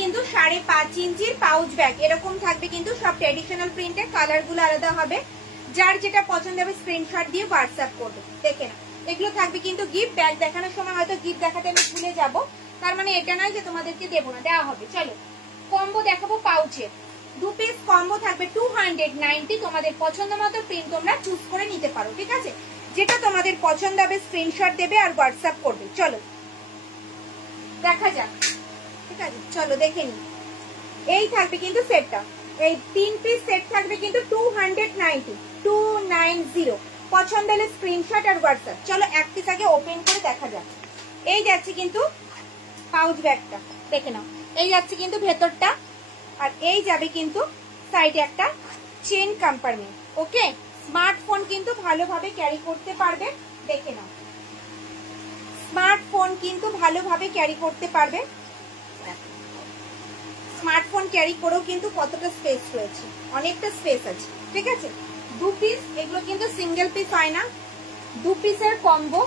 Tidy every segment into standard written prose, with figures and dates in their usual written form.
কিন্তু 5.5 ইঞ্চির pouch bag, এরকম থাকবে কিন্তু সব ট্রেডিশনাল প্রিন্টের, কালার গুলো আলাদা হবে। যার যেটা পছন্দ হবে স্ক্রিনশট দিয়ে হোয়াটসঅ্যাপ করবে। দেখে না, এগুলো থাকবে কিন্তু গিফট। ব্যাগ দেখানোর সময় হয়তো গিফট দেখাতে আমি ভুলে যাবো, তার মানে এটা নয় যে তোমাদেরকে দেবো না, দেওয়া হবে। চলো কম্বো দেখাবো পাউচের। 2 পিস কম্বো থাকবে 290। তোমাদের পছন্দ মতো প্রিন্ট তোমরা চুজ করে নিতে পারো, ঠিক আছে? যেটা তোমাদের পছন্দ হবে স্ক্রিনশট দেবে আর হোয়াটসঅ্যাপ করবে। চলো দেখা যাক, ঠিক আছে? চলো দেখে নি। এই থাকবে কিন্তু সেটটা, এই 3 পিস সেট থাকবে কিন্তু 290 পছন্দ হলে স্ক্রিনশট আর হোয়াটসঅ্যাপ। চলো এক পিস আগে ওপেন করে দেখা যাক। এই যাচ্ছে কিন্তু পাউচ ব্যাগটা, দেখে নাও। এই যাচ্ছে কিন্তু ভেতরটা, আর এই যাবে কিন্তু সাইডে একটা চেন কম্পার্টমেন্ট। ওকে, স্মার্টফোন কিন্তু ভালোভাবে ক্যারি করতে পারবে। দেখে নাও, স্মার্টফোন কিন্তু ভালোভাবে ক্যারি করতে পারবে। স্মার্টফোন ক্যারি করেও কিন্তু কতটা স্পেস রয়েছে, অনেকটা স্পেস আছে, ঠিক আছে? 2 পিস, এগুলো কিন্তু সিঙ্গেল পিস হয় না, 2 পিসের কম্বো।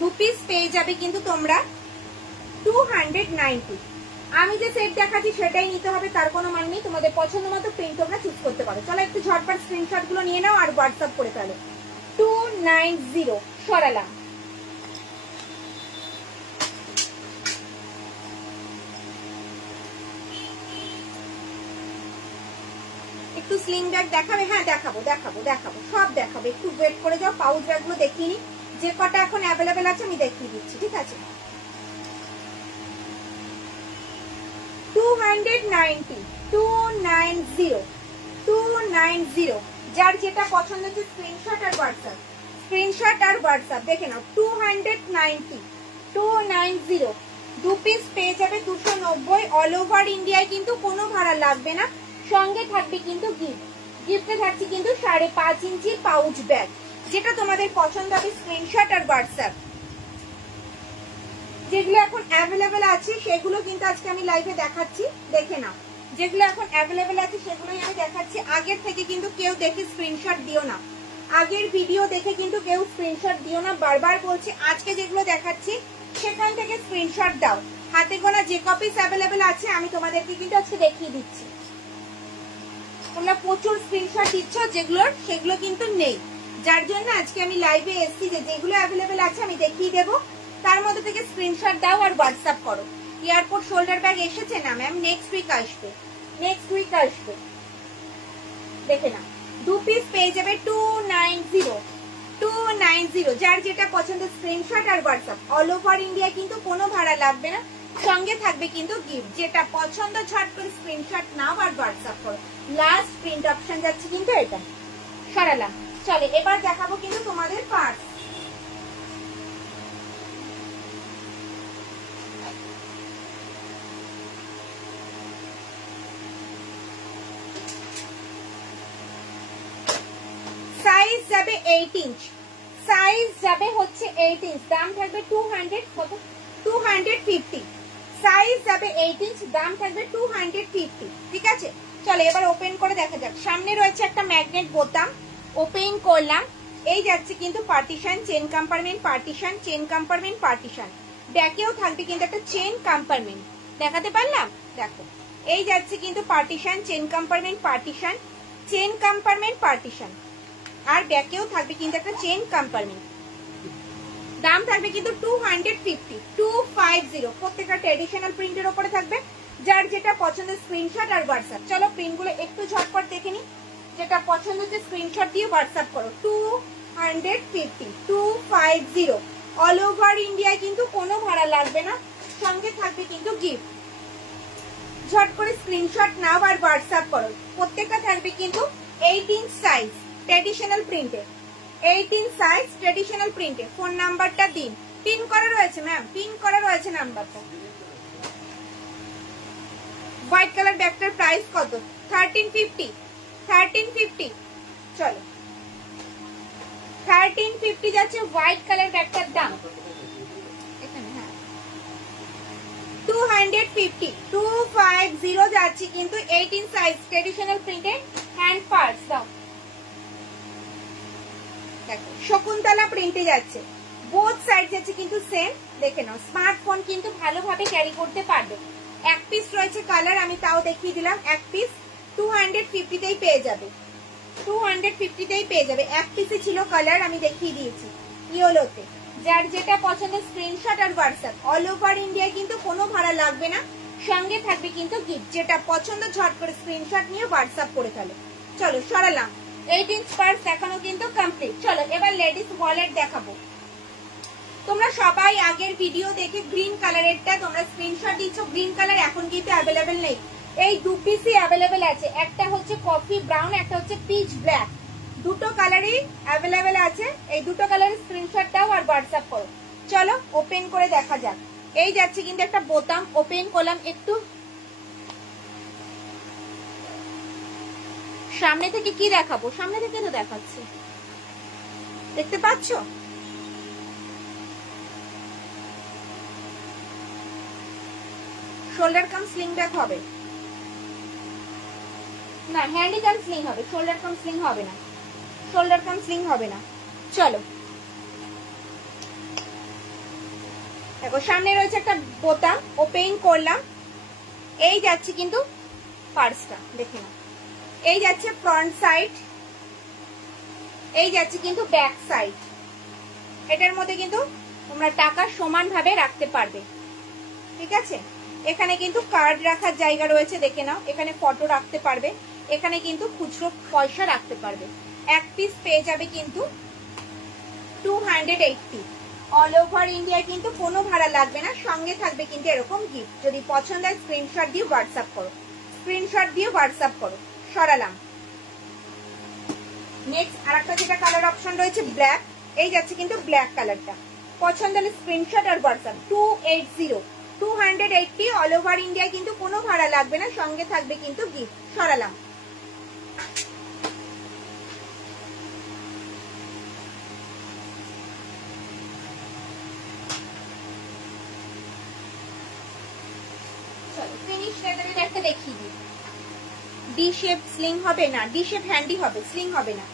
2 পিস পেয়ে যাবে কিন্তু তোমরা 290। আমি যে সেট দেখাচ্ছি সেটাই নিতে হবে, তার কোনো মানে নেই। তোমাদের পছন্দ মতো প্রিন্ট তোমরা চুজ করতে পারো। চলো একটু ঝটপট স্ক্রিনশট গুলো নিয়ে নাও আর হোয়াটসঅ্যাপ করে ফেলো। 290 সরালাম। একটু স্লিং ব্যাগ দেখাবে? হ্যাঁ দেখাবো দেখাবো দেখাবো, সব দেখাবো। একটু ওয়েট করে যাও, পাউচ ব্যাগ গুলো দেখিয়ে নি। যে কটা এখন অ্যাভেলেবেল আছে আমি দেখিয়ে দিচ্ছি, ঠিক আছে? 290 যার যেটা পছন্দ হচ্ছে স্ক্রিনশট আর হোয়াটসঅ্যাপ, স্ক্রিনশট আর হোয়াটসঅ্যাপ। দেখে নাও 290 2 পিস পেয়ে যাবে 290। অল ওভার ইন্ডিয়ায় কিন্তু কোনো ভাড়া লাগবে না। সঙ্গে থাকবে কিন্তু গিফট, গিফটে থাকছে কিন্তু 5.5 ইঞ্চির পাউচ ব্যাগ। যেটা তোমাদের পছন্দ হবে স্ক্রিনশট আর হোয়াটসঅ্যাপ। যেগুলো এখন অ্যাভেলেবেল আছে সেগুলো কিন্তু আজকে আমি লাইভে দেখাচ্ছি, দেখে নাও। যেগুলো এখন অ্যাভেলেবেল আছে সেগুলোই আমি দেখাচ্ছি। আগের থেকে কিন্তু কেউ দেখে স্ক্রিনশট দিও না, আগের ভিডিও দেখে কিন্তু কেউ স্ক্রিনশট দিও না। বারবার বলছি, আজকে যেগুলো দেখাচ্ছি সেখান থেকে স্ক্রিনশট দাও। হাতে গোনা যে কপিস অ্যাভেলেবেল আছে আমি তোমাদেরকে কিন্তু আজকে দেখিয়ে দিচ্ছি। তোমরা প্রচুর স্ক্রিনশট দিচ্ছ যেগুলোর, সেগুলো কিন্তু নেই। যার জন্য আজকে আমি লাইভে এসেছি যে যেগুলো অ্যাভেলেবেল আছে আমি দেখিয়ে দেবো, তার মধ্যে থেকে স্ক্রিনশট দাও আর হোয়াটসঅ্যাপ করো। এয়ারপোর্ট শোল্ডার ব্যাগ এসেছে না ম্যাম? নেক্সট উইক আসবে, নেক্সট উইক আসবে। দেখে না, 2 পিস পেয়ে যাবে 290। যার যেটা পছন্দ স্ক্রিনশট আর হোয়াটসঅ্যাপ। অল ওভার ইন্ডিয়া কিন্তু কোনো ভাড়া লাগবে না, সঙ্গে থাকবে কিন্তু গিফট। যেটা পছন্দ ঝট করে স্ক্রিনশট নাও আর হোয়াটসঅ্যাপ করো। লাস্ট প্রিন্ট অপশন যাচ্ছে কিন্তু এটা, সরালাম। চলে এবার দেখাবো কিন্তু তোমাদের পার্স। সাইজ যাবে 8 ইঞ্চ, সাইজ যাবে হচ্ছে 8 ইঞ্চ। দাম থাকবে 250। সাইজ যাবে 8 ইঞ্চ, দাম থাকবে 250, ঠিক আছে? চলো এবার ওপেন করে দেখা যাক। সামনে রয়েছে একটা ম্যাগনেট বোতাম, ওপেন করলাম। এই যাচ্ছে কিন্তু partition, chain compartment, partition, chain compartment, partition. ব্যাকেও থাকবে কিন্তু একটা চেন কম্পার্টমেন্ট, দেখাতে পারলাম? দেখো, এই যাচ্ছে কিন্তু partition, chain compartment, partition, chain compartment, partition. আর ব্যাকেও থাকবে কিন্তু একটা চেন কম্পার্টমেন্ট। দাম থাকবে কিন্তু 250। প্রত্যেকটা ট্রেডিশনাল প্রিন্টের উপরে থাকবে। যার যেটা পছন্দের স্ক্রিনশট আর হোয়াটসঅ্যাপ। চলো প্রিন্টগুলো একটু ঝটপট দেখে নি। যেটা পছন্দ হচ্ছে স্ক্রিনশট দিয়ে হোয়াটসঅ্যাপ করো। 250 অল ওভার ইন্ডিয়ায় কিন্তু কোনো ভাড়া লাগবে না, সঙ্গে থাকবে কিন্তু গিফট। ঝট করে স্ক্রিনশট নাও আর হোয়াটসঅ্যাপ করো। প্রত্যেকটা থাকবে কিন্তু 8 ইঞ্চ সাইজ, ট্রেডিশনাল প্রিন্টে। 8 ইঞ্চ সাইজ ট্রেডিশনাল প্রিন্টে। ফোন নাম্বারটা দিন, পিন করা রয়েছে ম্যাম, পিন করা রয়েছে নাম্বারটা। হোয়াইট কালার ব্যাগটার প্রাইস কত? 1350। চলো 1350 যাচ্ছে হোয়াইট কালার ব্যাগটার দাম। এখানে হ্যাঁ 250 যাচ্ছে কিন্তু 8 ইঞ্চ সাইজ ট্রেডিশনাল প্রিন্টে। হ্যান্ড পার্স দাও, দেখো শকুন্তলা প্রিন্টে যাচ্ছে। বোথ সাইড যাচ্ছে কিন্তু সেম। দেখে নাও, স্মার্টফোন কিন্তু ভালোভাবে ক্যারি করতে পারবে। এক পিস রয়েছে কালার, আমি তাও দেখিয়ে দিলাম। এক পিস 250তেই পেয়ে যাবে, 250তেই পেয়ে যাবে। এক পিসে ছিল কালার, আমি দেখিয়ে দিয়েছি ইয়েলোতে। যার যেটা পছন্দ স্ক্রিনশট আর হোয়াটসঅ্যাপ। অল ওভার ইন্ডিয়ায় কিন্তু কোনো ভাড়া লাগবে না, সঙ্গে থাকবে কিন্তু গিফট। যেটা পছন্দ ঝট করে স্ক্রিনশট নিয়ে হোয়াটসঅ্যাপ করে ফেলো। চলো সরালাম। 8 ইঞ্চ পার্স দেখানো কিন্তু কমপ্লিট। চলো এবার লেডিস ওয়ালেট দেখাবো। তোমরা সবাই আগের ভিডিও দেখে গ্রিন কালারেরটা তোমরা স্ক্রিনশট দিচ্ছ, গ্রিন কালার এখন কিন্তু অ্যাভেলেবেল নেই। এই দু পিসই অ্যাভেলেবেল আছে, একটা হচ্ছে কফি ব্রাউন, একটা হচ্ছে পিচ ব্ল্যাক। দুটো কালারই অ্যাভেলেবেল আছে। এই দুটো কালারের স্ক্রিনশট দাও আর হোয়াটসঅ্যাপ করো। চলো ওপেন করে দেখা যাক। এই যাচ্ছে কিন্তু একটা বোতাম, ওপেন করলাম। একটু সামনে থেকে কি দেখাবো, সামনে থেকে তো দেখাচ্ছি, দেখতে পাচ্ছ? শোল্ডার কাম স্লিং ব্যাক হবে না, হ্যান্ডি কাম স্লিং হবে, শোল্ডার কাম স্লিং হবে না, শোল্ডার কাম স্লিং হবে না। চলো দেখো সামনে রয়েছে একটা বোতাম, ওপেন করলাম। এই যাচ্ছে কিন্তু পার্সটা, দেখে নাও। এই যাচ্ছে ফ্রন্ট সাইড, এই যাচ্ছে কিন্তু ব্যাক সাইড। এটার মধ্যে কিন্তু তোমরা টাকা সমান ভাবে রাখতে পারবে, ঠিক আছে? এখানে কিন্তু কার্ড রাখার জায়গা রয়েছে, দেখে নাও। এখানে ফটো রাখতে পারবে, এখানে কিন্তু খুচরো পয়সা রাখতে পারবে। এক পিস পেয়ে যাবে কিন্তু 280। অল ওভার ইন্ডিয়ায় কিন্তু কোনো ভাড়া লাগবে না, সঙ্গে থাকবে কিন্তু এরকম গিফট। যদি পছন্দ হয় স্ক্রিনশট দিয়ে হোয়াটসঅ্যাপ করো, স্ক্রিনশট দিয়ে হোয়াটসঅ্যাপ করো। সরালাম। নেক্সট আরেকটা যেটা কালার অপশন রয়েছে ব্ল্যাক, এই যাচ্ছে কিন্তু ব্ল্যাক কালারটা। পছন্দ হলে স্ক্রিনশট আর হোয়াটসঅ্যাপ। 280 অল ওভার ইন্ডিয়ায় কিন্তু কোনো ভাড়া লাগবে না, সঙ্গে থাকবে কিন্তু গিফট। সরালাম। ফিনিশ লেদারের একটা দেখিয়ে দিই। ডি শেপ স্লিং হবে না, ডি শেপ হ্যান্ডি হবে, স্লিং হবে না।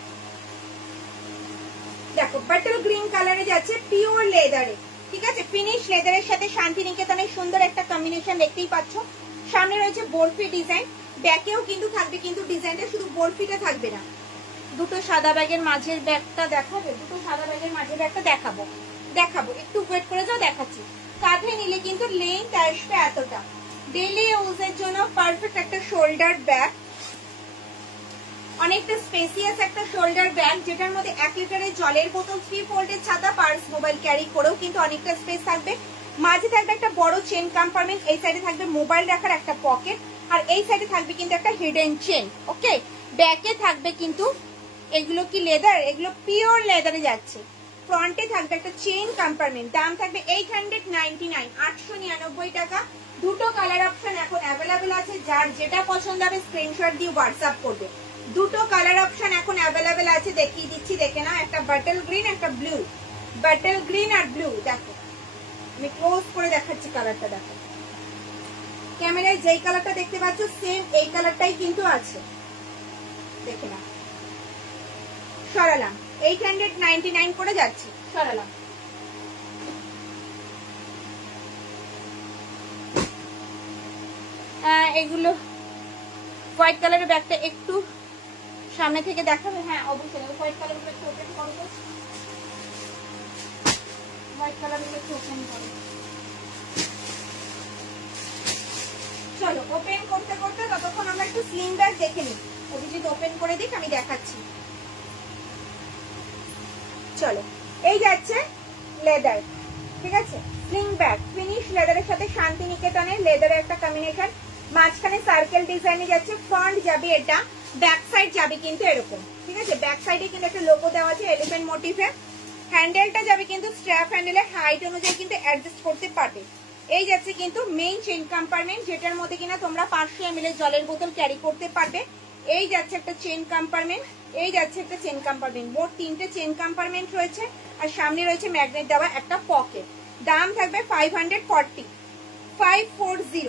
দেখো বাটার গ্রিন কালারে যাচ্ছে, পিওর লেদারে, ঠিক আছে? ফিনিশ লেদারের সাথে শান্তিনিকেতনের সুন্দর একটা কম্বিনেশন দেখতেই পাচ্ছ। সামনে রয়েছে বরফি ডিজাইন, ব্যাকেও কিন্তু থাকবে কিন্তু ডিজাইনটা, শুধু বরফিটা থাকবে না। দুটো সাদা ব্যাগের মাঝের ব্যাগটা দেখাবে, দুটো সাদা ব্যাগের মাঝের ব্যাগটা দেখাবো, দেখাবো একটু ওয়েট করে যাও, দেখাচ্ছি। কাঁধে নিলে কিন্তু লেন্থ আসবে এতটা। ডেইলি ইউজের জন্য পারফেক্ট একটা শোল্ডার ব্যাগ, অনেকটা স্পেসিয়াস একটা শোল্ডার ব্যাগ, যেটার মধ্যে 1 লিটারের জলের বোতল, 3 ফোল্ডের ছাতা, পার্স, মোবাইল ক্যারি করেও কিন্তু অনেকটা স্পেস থাকবে। মাঝে থাকবে একটা বড় চেন কম্পার্টমেন্ট, এই সাইডে থাকবে মোবাইল রাখার একটা পকেট, আর এই সাইডে থাকবে কিন্তু একটা হিডেন চেন। ওকে, ব্যাকে থাকবে কিন্তু, এগুলো কি লেদার, এগুলো পিওর লেদারে যাচ্ছে। ফ্রন্টে থাকবে একটা চেন কম্পার্টমেন্ট, দাম থাকবে 899, 899 টাকা। দুটো কালার অপশন এখন অ্যাভেলেবেল আছে, যার যেটা পছন্দ হবে স্ক্রিনশট দিয়ে হোয়াটসঅ্যাপ করবে। দুটো কালার অপশন এখন অ্যাভেলেবেল আছে, দেখিয়ে দিচ্ছি, দেখে নাও। একটা বাটল গ্রিন, একটা ব্লু, বাটল গ্রিন আর ব্লু। দেখো আমি ক্লোজ করে দেখাচ্ছি কালারটা, দেখো ক্যামেরায় যেই কালারটা দেখতে পাচ্ছ সেম এই কালারটাই কিন্তু আছে, দেখে নাও। সরালাম, 899 করে যাচ্ছে, সরালাম। এগুলো হোয়াইট কালারের ব্যাগটা একটু সামনে থেকে দেখাবে। হ্যাঁ অবশ্যই, হোয়াইট কালার গুলো একটু ওপেন করবো, হোয়াইট কালার গুলো একটু ওপেন করবো। চলো ওপেন করতে করতে ততক্ষণ আমরা একটু স্লিং ব্যাগ দেখে নিই। অভিজিৎ ওপেন করে দিক, আমি দেখাচ্ছি। চলো এই যাচ্ছে লেদার, ঠিক আছে? স্লিং ব্যাগ ফিনিশ লেদারের সাথে শান্তিনিকেতনের লেদারের একটা কম্বিনেশন, মাঝখানে সার্কেল ডিজাইনে যাচ্ছে। ফ্রন্ট যাবে এটা, ব্যাক সাইড যাবে কিন্তু এরকম, ঠিক আছে? ব্যাক সাইডে কিন্তু একটা লোগো দেওয়া আছে এলিফ্যান্ট মোটিভে। হ্যান্ডেলটা যাবে কিন্তু স্ট্র্যাপ হ্যান্ডেলের হাইট অনুযায়ী কিন্তু অ্যাডজাস্ট করতে পারবে। এই যাচ্ছে কিন্তু মেইন চেইন কম্পার্টমেন্ট, যেটার মধ্যে কিনা তোমরা 500 ml জলের বোতল ক্যারি করতে পারবে। এই যাচ্ছে একটা চেইন কম্পার্টমেন্ট, এই যাচ্ছে একটা চেইন কম্পার্টমেন্ট, মোট 3টে চেইন কম্পার্টমেন্ট রয়েছে। আর সামনে রয়েছে ম্যাগনেট দেওয়া একটা পকেট। দাম থাকবে 540, 540।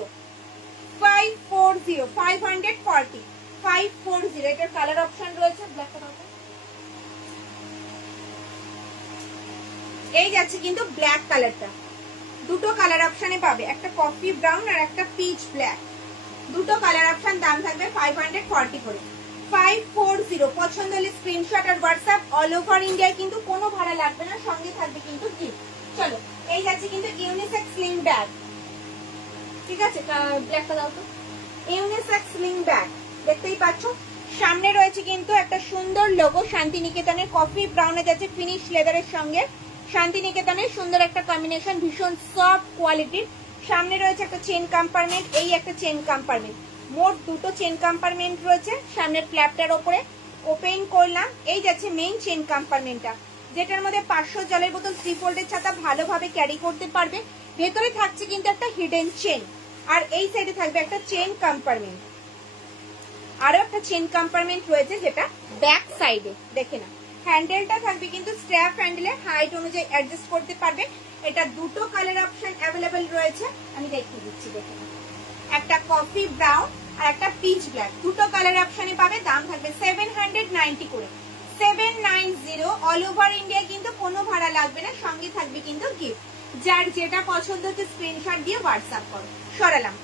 এটার কালার অপশন রয়েছে ব্ল্যাক কালার। এই যাচ্ছে কিন্তু ব্ল্যাক কালারটা, দুটো কালার অপশনে পাবে, একটা কফি ব্রাউন আর একটা পিচ ব্ল্যাক, দুটো কালার অপশন। দাম থাকবে 540 করে। 540 পছন্দ হলে স্ক্রিনশট আর হোয়াটসঅ্যাপ। অল ওভার ইন্ডিয়ায় কিন্তু কোনো ভাড়া লাগবে না, সঙ্গে থাকবে কিন্তু গিফট। চলো এই যাচ্ছে কিন্তু ইউনিসেক্স স্লিং ব্যাগ, ঠিক আছে, ব্ল্যাকটা দাও তো। ইউনিসেক্স স্লিং ব্যাগ দেখতেই পাচ্ছ, সামনে রয়েছে কিন্তু একটা সুন্দর লোগো শান্তিনিকেতনের, কফি ব্রাউনে যাচ্ছে ফিনিশ লেদারের সঙ্গে শান্তিনিকেতনের সুন্দর একটা কম্বিনেশন, ভীষণ সফট কোয়ালিটির। সামনে রয়েছে একটা চেন কম্পার্টমেন্ট, এই একটা চেন কম্পার্টমেন্ট, মোট দুটো চেন কম্পার্টমেন্ট রয়েছে সামনের ফ্ল্যাপটার ওপরে। ওপেন করলাম, এই যাচ্ছে মেইন চেন কম্পার্টমেন্টটা, যেটার মধ্যে 500 জলের বোতল, 3 ফোল্ডের ছাতা ভালোভাবে ক্যারি করতে পারবে। ভেতরে থাকছে কিন্তু একটা হিডেন চেন, আর এই সাইডে থাকবে একটা চেন কম্পার্টমেন্ট, আরো একটা চেন কম্পার্টমেন্ট রয়েছে যেটা ব্যাক সাইডে। দেখে না, হ্যান্ডেলটা থাকবে কিন্তু স্ট্র্যাপ হ্যান্ডেলে, হাইট অনুযায়ী অ্যাডজাস্ট করতে পারবে। এটা দুটো কালার অপশন অ্যাভেলেবেল রয়েছে, আমি দেখিয়ে দিচ্ছি। দেখে না, একটা কফি ব্রাউন আর একটা পিচ ব্ল্যাক, দুটো কালার অপশনে পাবে। দাম থাকবে 790 করে, 790। অল ওভার ইন্ডিয়া কিন্তু কোনো ভাড়া লাগবে না, সঙ্গে থাকবে কিন্তু গিফট। যার যেটা পছন্দ হচ্ছে স্ক্রিনশট দিয়ে হোয়াটসঅ্যাপ করো। সরালাম।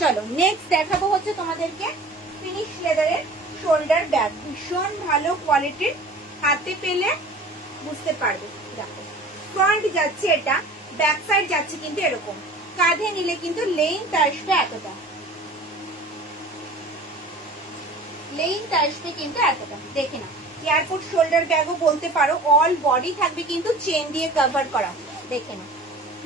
চলো নেক্সট দেখাবো হচ্ছে তোমাদেরকে ফিনিশ লেদারের শোল্ডার ব্যাগ, ভীষণ ভালো কোয়ালিটির, হাতে পেলে বুঝতে পারবে। দেখো ফ্রন্ট যাচ্ছে এটা, ব্যাক সাইড যাচ্ছে কিন্তু এরকম, কাঁধে নিলে কিন্তু লেন্থ আসবে এতটা, লেন্থ আসবে কিন্তু এতটা। দেখে না, এয়ারপোর্ট শোল্ডার ব্যাগও বলতে পারো। অল বডি থাকবে কিন্তু চেন দিয়ে কভার করা। দেখে না,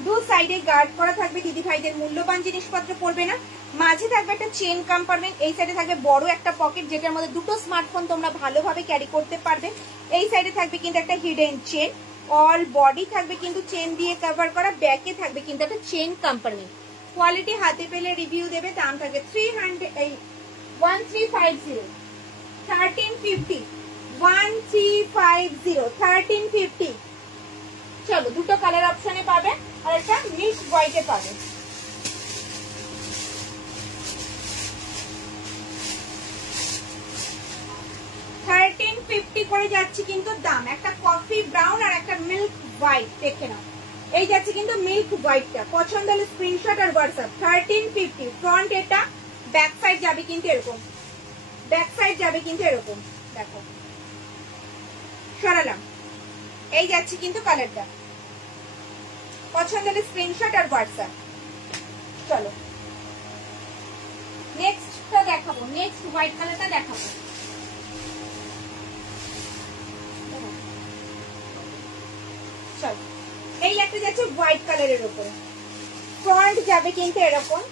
দু সাইডে গার্ড করা থাকবে, দিদি ভাইদের মূল্যবান জিনিসপত্র পড়বে না। মাঝে থাকবে একটা চেন কম্পার্টমেন্ট, এই সাইডে থাকবে বড় একটা পকেট, যেটার মধ্যে দুটো স্মার্টফোন তোমরা ভালোভাবে ক্যারি করতে পারবে। এই সাইডে থাকবে কিন্তু একটা হিডেন চেন, অল বডি থাকবে কিন্তু চেন দিয়ে কভার করা। ব্যাকে থাকবে কিন্তু একটা চেন কম্পার্টমেন্ট। কোয়ালিটি হাতে পেলে রিভিউ দেবে। দাম থাকবে 1350, 1350, 1350। চলো দুটো কালার অপশনে পাবে, আর একটা মিক্স হোয়াইটে পাবে। $1350 করে যাচ্ছে কিন্তু দাম। একটা কফি ব্রাউন আর একটা মিল্ক হোয়াইট। দেখে নাও, এই যাচ্ছে কিন্তু মিল্ক হোয়াইটটা। পছন্দ হলে স্ক্রিনশট আর হোয়াটসঅ্যাপ। 1350 ফ্রন্ট এটা, ব্যাক সাইড যাবে কিন্তু এরকম, ব্যাক সাইড যাবে কিন্তু এরকম। দেখো সরালাম, এই যাচ্ছে কিন্তু কালারটা। পছন্দ হলে স্ক্রিনশট আর হোয়াটসঅ্যাপ। চলো নেক্সটটা দেখাবো, নেক্সট হোয়াইট কালারটা দেখাবো। চলো এই একটা যাচ্ছে হোয়াইট কালারের উপরে, ফ্রন্ট যাবে কিন্তু এরকম,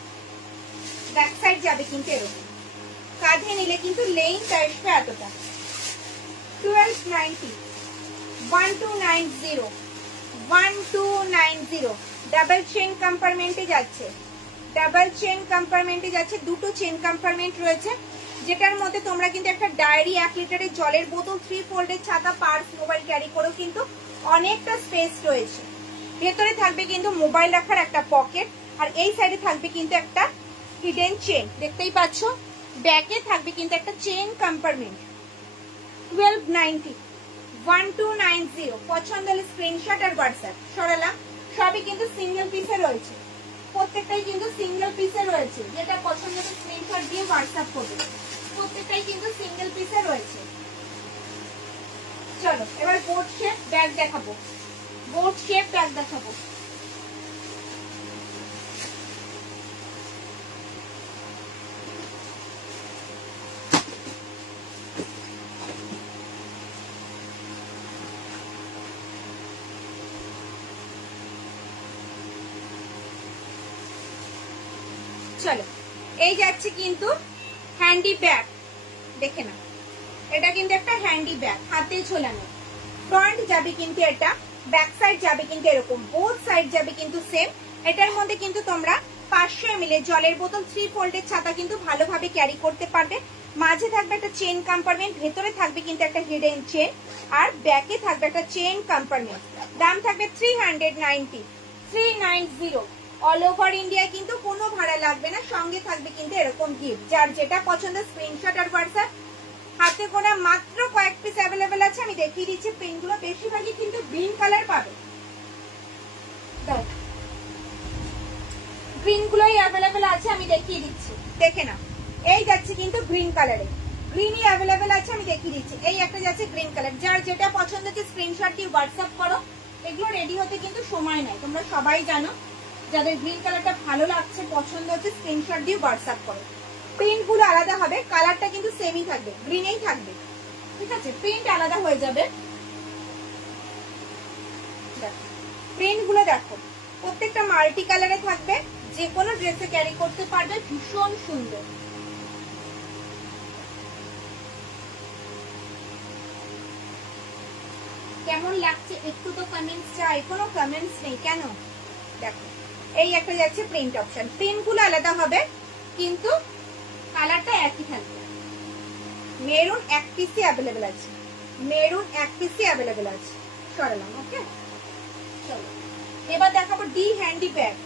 ব্যাক সাইড যাবে কিন্তু এরকম, কাঁধে নিলে কিন্তু লেন্থ আসবে এতটা। 1290, 1290, 1290। ডাবল চেন কম্পার্টমেন্টে যাচ্ছে, ডাবল চেন কম্পার্টমেন্টে যাচ্ছে, দুটো চেন কম্পার্টমেন্ট রয়েছে, যেটার মধ্যে তোমরা কিন্তু একটা ডায়েরি, 1 লিটারের জলের বোতল, 3 ফোল্ডের ছাতা, পার্স, মোবাইল ক্যারি করেও কিন্তু অনেকটা স্পেস রয়েছে। ভেতরে থাকবে কিন্তু মোবাইল রাখার একটা পকেট, আর এই সাইডে থাকবে কিন্তু একটা হিডেন চেন, দেখতেই পাচ্ছ। ব্যাকে থাকবে কিন্তু একটা চেন কম্পার্টমেন্ট। 1290, 1290। পছন্দ হলে স্ক্রিনশট আর হোয়াটসঅ্যাপ। সরালাম, সবই কিন্তু সিঙ্গেল পিসে রয়েছে, প্রত্যেকটাই কিন্তু সিঙ্গেল পিসে রয়েছে, যেটা পছন্দ হলে স্ক্রিনশট দিয়ে হোয়াটসঅ্যাপ করবে। প্রত্যেকটাই কিন্তু সিঙ্গেল পিসে রয়েছে। চলো এবার বোর্ড শেপ ব্যাগ দেখাবো, বোর্ড শেপ ব্যাগ দেখাবো। চলো এই যাচ্ছে কিন্তু হ্যান্ডি ব্যাগ। দেখে না, এটা কিন্তু একটা হ্যান্ডি ব্যাগ, হাতে ঝোলানো। ফ্রন্ট যাবে কিন্তু এটা, ব্যাক সাইড যাবে কিন্তু এরকম, বোথ সাইড যাবে কিন্তু সেম। এটার মধ্যে কিন্তু তোমরা 500 ml জলের বোতল, 3 ফোল্ডের ছাতা কিন্তু ভালোভাবে ক্যারি করতে পারবে। মাঝে থাকবে একটা চেন কম্পার্টমেন্ট, ভেতরে থাকবে কিন্তু একটা হিডেন চেন, আর ব্যাকে থাকবে একটা চেন কম্পার্টমেন্ট। দাম থাকবে 390, 390। অল ওভার ইন্ডিয়ায় কিন্তু কোনো ভাড়া লাগবে না, সঙ্গে থাকবে কিন্তু এরকম গিফট। যার যেটা পছন্দ স্ক্রিনশট আর হোয়াটসঅ্যাপ। হাতে গোনা মাত্র কয়েক পিস অ্যাভেলেবেল আছে, আমি দেখিয়ে দিচ্ছি। প্রিন্টগুলো বেশিরভাগই কিন্তু গ্রিন কালার পাবে। গ্রিন গুলোই অ্যাভেলেবেল আছে, আমি দেখিয়ে দিচ্ছি, দেখে না। এই যাচ্ছে কিন্তু গ্রিন কালারে, গ্রিনই অ্যাভেলেবেল আছে, আমি দেখিয়ে দিচ্ছি। এই একটা যাচ্ছে গ্রিন কালার, যার যেটা পছন্দ হচ্ছে স্ক্রিনশট দিয়ে হোয়াটসঅ্যাপ করো। এগুলো রেডি হতে কিন্তু সময় নাই, তোমরা সবাই জানো। যাদের গ্রিন কালারটা ভালো লাগছে, পছন্দ হচ্ছে, স্ক্রিনশট দিয়ে হোয়াটসঅ্যাপ করো। প্রিন্ট গুলো আলাদা হবে, কালারটা কিন্তু সেমই থাকবে, গ্রিনেই থাকবে, ঠিক আছে? প্রিন্ট আলাদা হয়ে যাবে। প্রিন্ট গুলো দেখো, প্রত্যেকটা মাল্টি কালারে থাকবে, যে কোনো ড্রেসে ক্যারি করতে পারবে, ভীষণ সুন্দর। কেমন লাগছে একটু তো কমেন্টস চাই, কোনো কমেন্টস নেই কেন? দেখো এই একটা যাচ্ছে প্রিন্ট অপশন, প্রিন্ট গুলো আলাদা হবে কিন্তু কালারটা একই থাকবে। মেরুন এক পিসই অ্যাভেলেবেল আছে, মেরুন এক পিসই অ্যাভেলেবেল আছে, সরালাম। ওকে, চলো এবার দেখাবো D handy bag.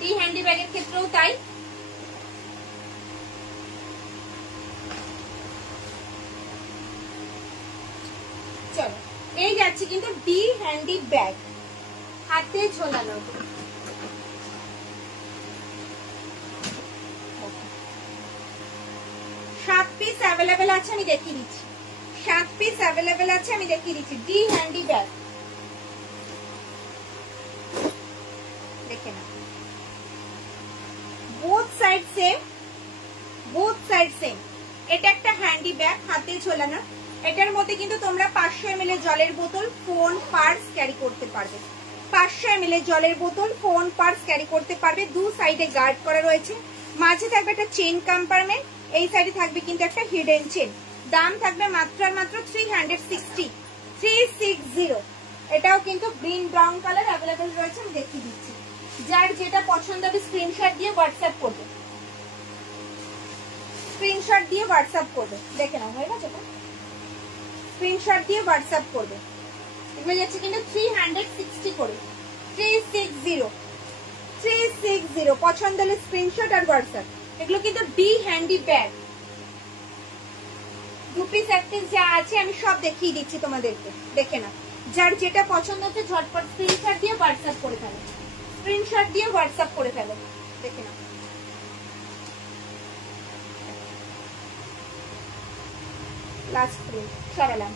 D handy ব্যাগের ক্ষেত্রেও তাই, চলো এই যাচ্ছে কিন্তু ডি হ্যান্ডি ব্যাগ, হাতে ঝোলানো। 7 পিস অ্যাভেলেবেল আছে, আমি দেখিয়ে দিচ্ছি। 7 পিস অ্যাভেলেবেল আছে, আমি দেখিয়ে দিচ্ছি। ডি হ্যান্ডি ব্যাগ, দেখে না, both side same, both side same. এটা একটা হ্যান্ডি ব্যাগ, হাতে ঝোলানো। এটার মধ্যে কিন্তু তোমরা 500 ml জলের বোতল, ফোন, পার্স ক্যারি করতে পারবে। 500 ml জলের বোতল, ফোন, পার্স ক্যারি করতে পারবে। দু সাইডে গার্ড করা রয়েছে, মাঝে থাকবে একটা চেইন কম্পার্টমেন্ট, এই সাইডে থাকবে কিন্তু একটা হিডেন চেইন। দাম থাকবে মাত্র আর মাত্র 360। এটাও কিন্তু গ্রিন ব্রাউন কালার অ্যাভেলেবেল রয়েছে, আমি দেখিয়ে দিচ্ছি। যার যেটা পছন্দ হবে স্ক্রিনশট দিয়ে হোয়াটসঅ্যাপ করবে, স্ক্রিনশট দিয়ে হোয়াটসঅ্যাপ করবে। দেখে নাও, হয়ে গেছে তো? স্ক্রিনশট দিয়ে হোয়াটসঅ্যাপ করবে। এগুলো যাচ্ছে কিন্তু 360 করে, 360 পছন্দ হলে স্ক্রিনশট আর হোয়াটসঅ্যাপ। এগুলো কিন্তু D handy bag, 2 piece 1 piece যা আছে আমি সব দেখিয়ে দিচ্ছি তোমাদেরকে, দেখে না। যার যেটা পছন্দ হচ্ছে ঝটপট স্ক্রিনশট দিয়ে হোয়াটসঅ্যাপ করে ফেলো, স্ক্রিনশট দিয়ে হোয়াটসঅ্যাপ করে ফেলো, দেখে না। লাস্ট প্রিন্ট সরালাম।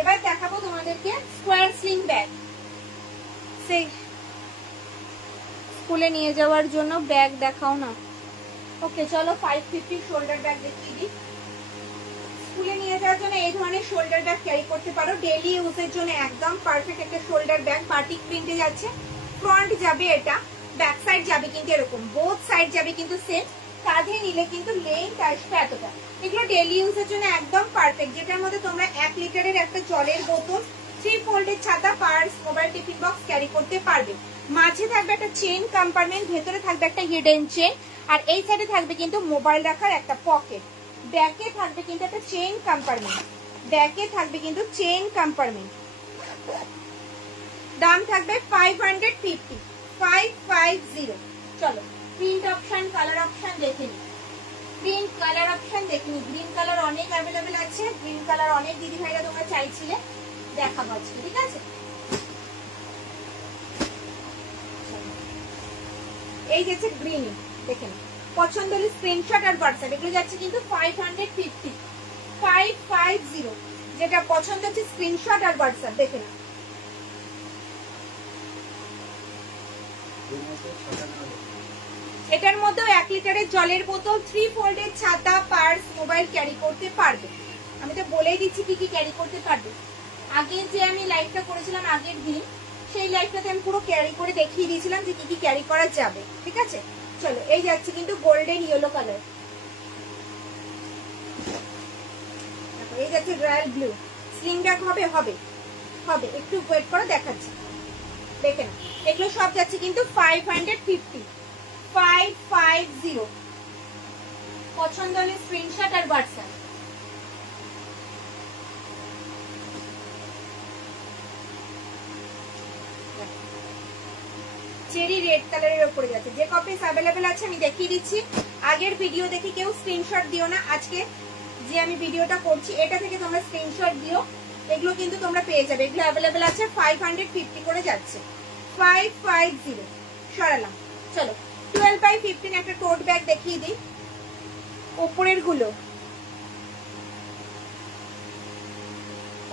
এবার দেখাবো তোমাদেরকে স্কোয়ার স্লিং ব্যাগ। সেই স্কুলে নিয়ে যাওয়ার জন্য ব্যাগ দেখাও না। ওকে চলো 550 শোল্ডার ব্যাগ দেখিয়ে দিই। স্কুলে নিয়ে যাওয়ার জন্য এই ধরনের শোল্ডার ব্যাগ ক্যারি করতে পারো, ডেইলি ইউজের জন্য একদম পারফেক্ট একটা শোল্ডার ব্যাগ। বাটিক প্রিন্টে যাচ্ছে, ফ্রন্ট যাবে এটা, ব্যাক সাইড যাবে কিন্তু এরকম, বোথ সাইড যাবে কিন্তু সেম। কাঁধে নিলে কিন্তু লেন্থ আসবে এতটা। এগুলো ডেইলি ইউজের জন্য একদম পারফেক্ট, যেটার মধ্যে তোমরা 1 লিটারের একটা জলের বোতল, 3 ফোল্ডের ছাতা, purse, mobile, tiffin box carry করতে পারবে। মাঝে থাকবে একটা চেইন কম্পার্টমেন্ট, ভেতরে থাকবে একটা হিডেন চেইন, আর এই সাইডে থাকবে কিন্তু মোবাইল রাখার একটা পকেট। ব্যাকে থাকবে কিন্তু একটা চেইন কম্পার্টমেন্ট, ব্যাকে থাকবে কিন্তু চেইন কম্পার্টমেন্ট। দাম থাকবে 550। চলো প্রিন্ট অপশন, কালার অপশন দেখে নিই। প্রিন্ট কালার অপশন দেখে নিই। গ্রিন কালার অনেক অ্যাভেলেবেল আছে, গ্রিন কালার অনেক দিদি ভাইরা তোমরা চাইছিলে, দেখাবো আজকে, ঠিক আছে? এই যাচ্ছে গ্রিন, দেখে নিই। পছন্দ হলে স্ক্রিনশট আর হোয়াটসঅ্যাপ। এগুলো যাচ্ছে কিন্তু 550, যেটা পছন্দ হচ্ছে স্ক্রিনশট আর হোয়াটসঅ্যাপ, দেখে না। এটার মধ্যে 1 লিটারের জলের বোতল, 3 ফোল্ডের ছাতা, পার্স, মোবাইল ক্যারি করতে পারবে। আমি তো বলেই দিচ্ছি কি কি ক্যারি করতে পারবে। আগে যে আমি লাইভটা করেছিলাম আগের দিন, সেই লাইভটাতে আমি পুরো ক্যারি করে দেখিয়ে দিয়েছিলাম যে কি কি ক্যারি করা যাবে, ঠিক আছে? চলো এই যাচ্ছে কিন্তু গোল্ডেন ইয়েলো কালার, এই যাচ্ছে রয়্যাল ব্লু। স্লিং ব্যাগ হবে, হবে হবে, একটু ওয়েট করে দেখাচ্ছি, দেখে না। এগুলো সব যাচ্ছে কিন্তু 550। পছন্দ হলে স্ক্রিনশট আর হোয়াটসঅ্যাপ। চেরি রেড কালারের উপরে যাচ্ছে, যে কপিস অ্যাভেলেবেল আছে আমি দেখিয়ে দিচ্ছি। আগের ভিডিও দেখে কেউ স্ক্রিনশট দিও না, আজকে যে আমি ভিডিওটা করছি এটা থেকে তোমরা স্ক্রিনশট দিও। এগুলো কিন্তু তোমরা পেয়ে যাবে, এগুলো অ্যাভেলেবেল আছে। 550 করে যাচ্ছে, 550 সরালাম। চলো 12/15 একটা টোট ব্যাগ দেখিয়ে দিই। উপরের গুলো,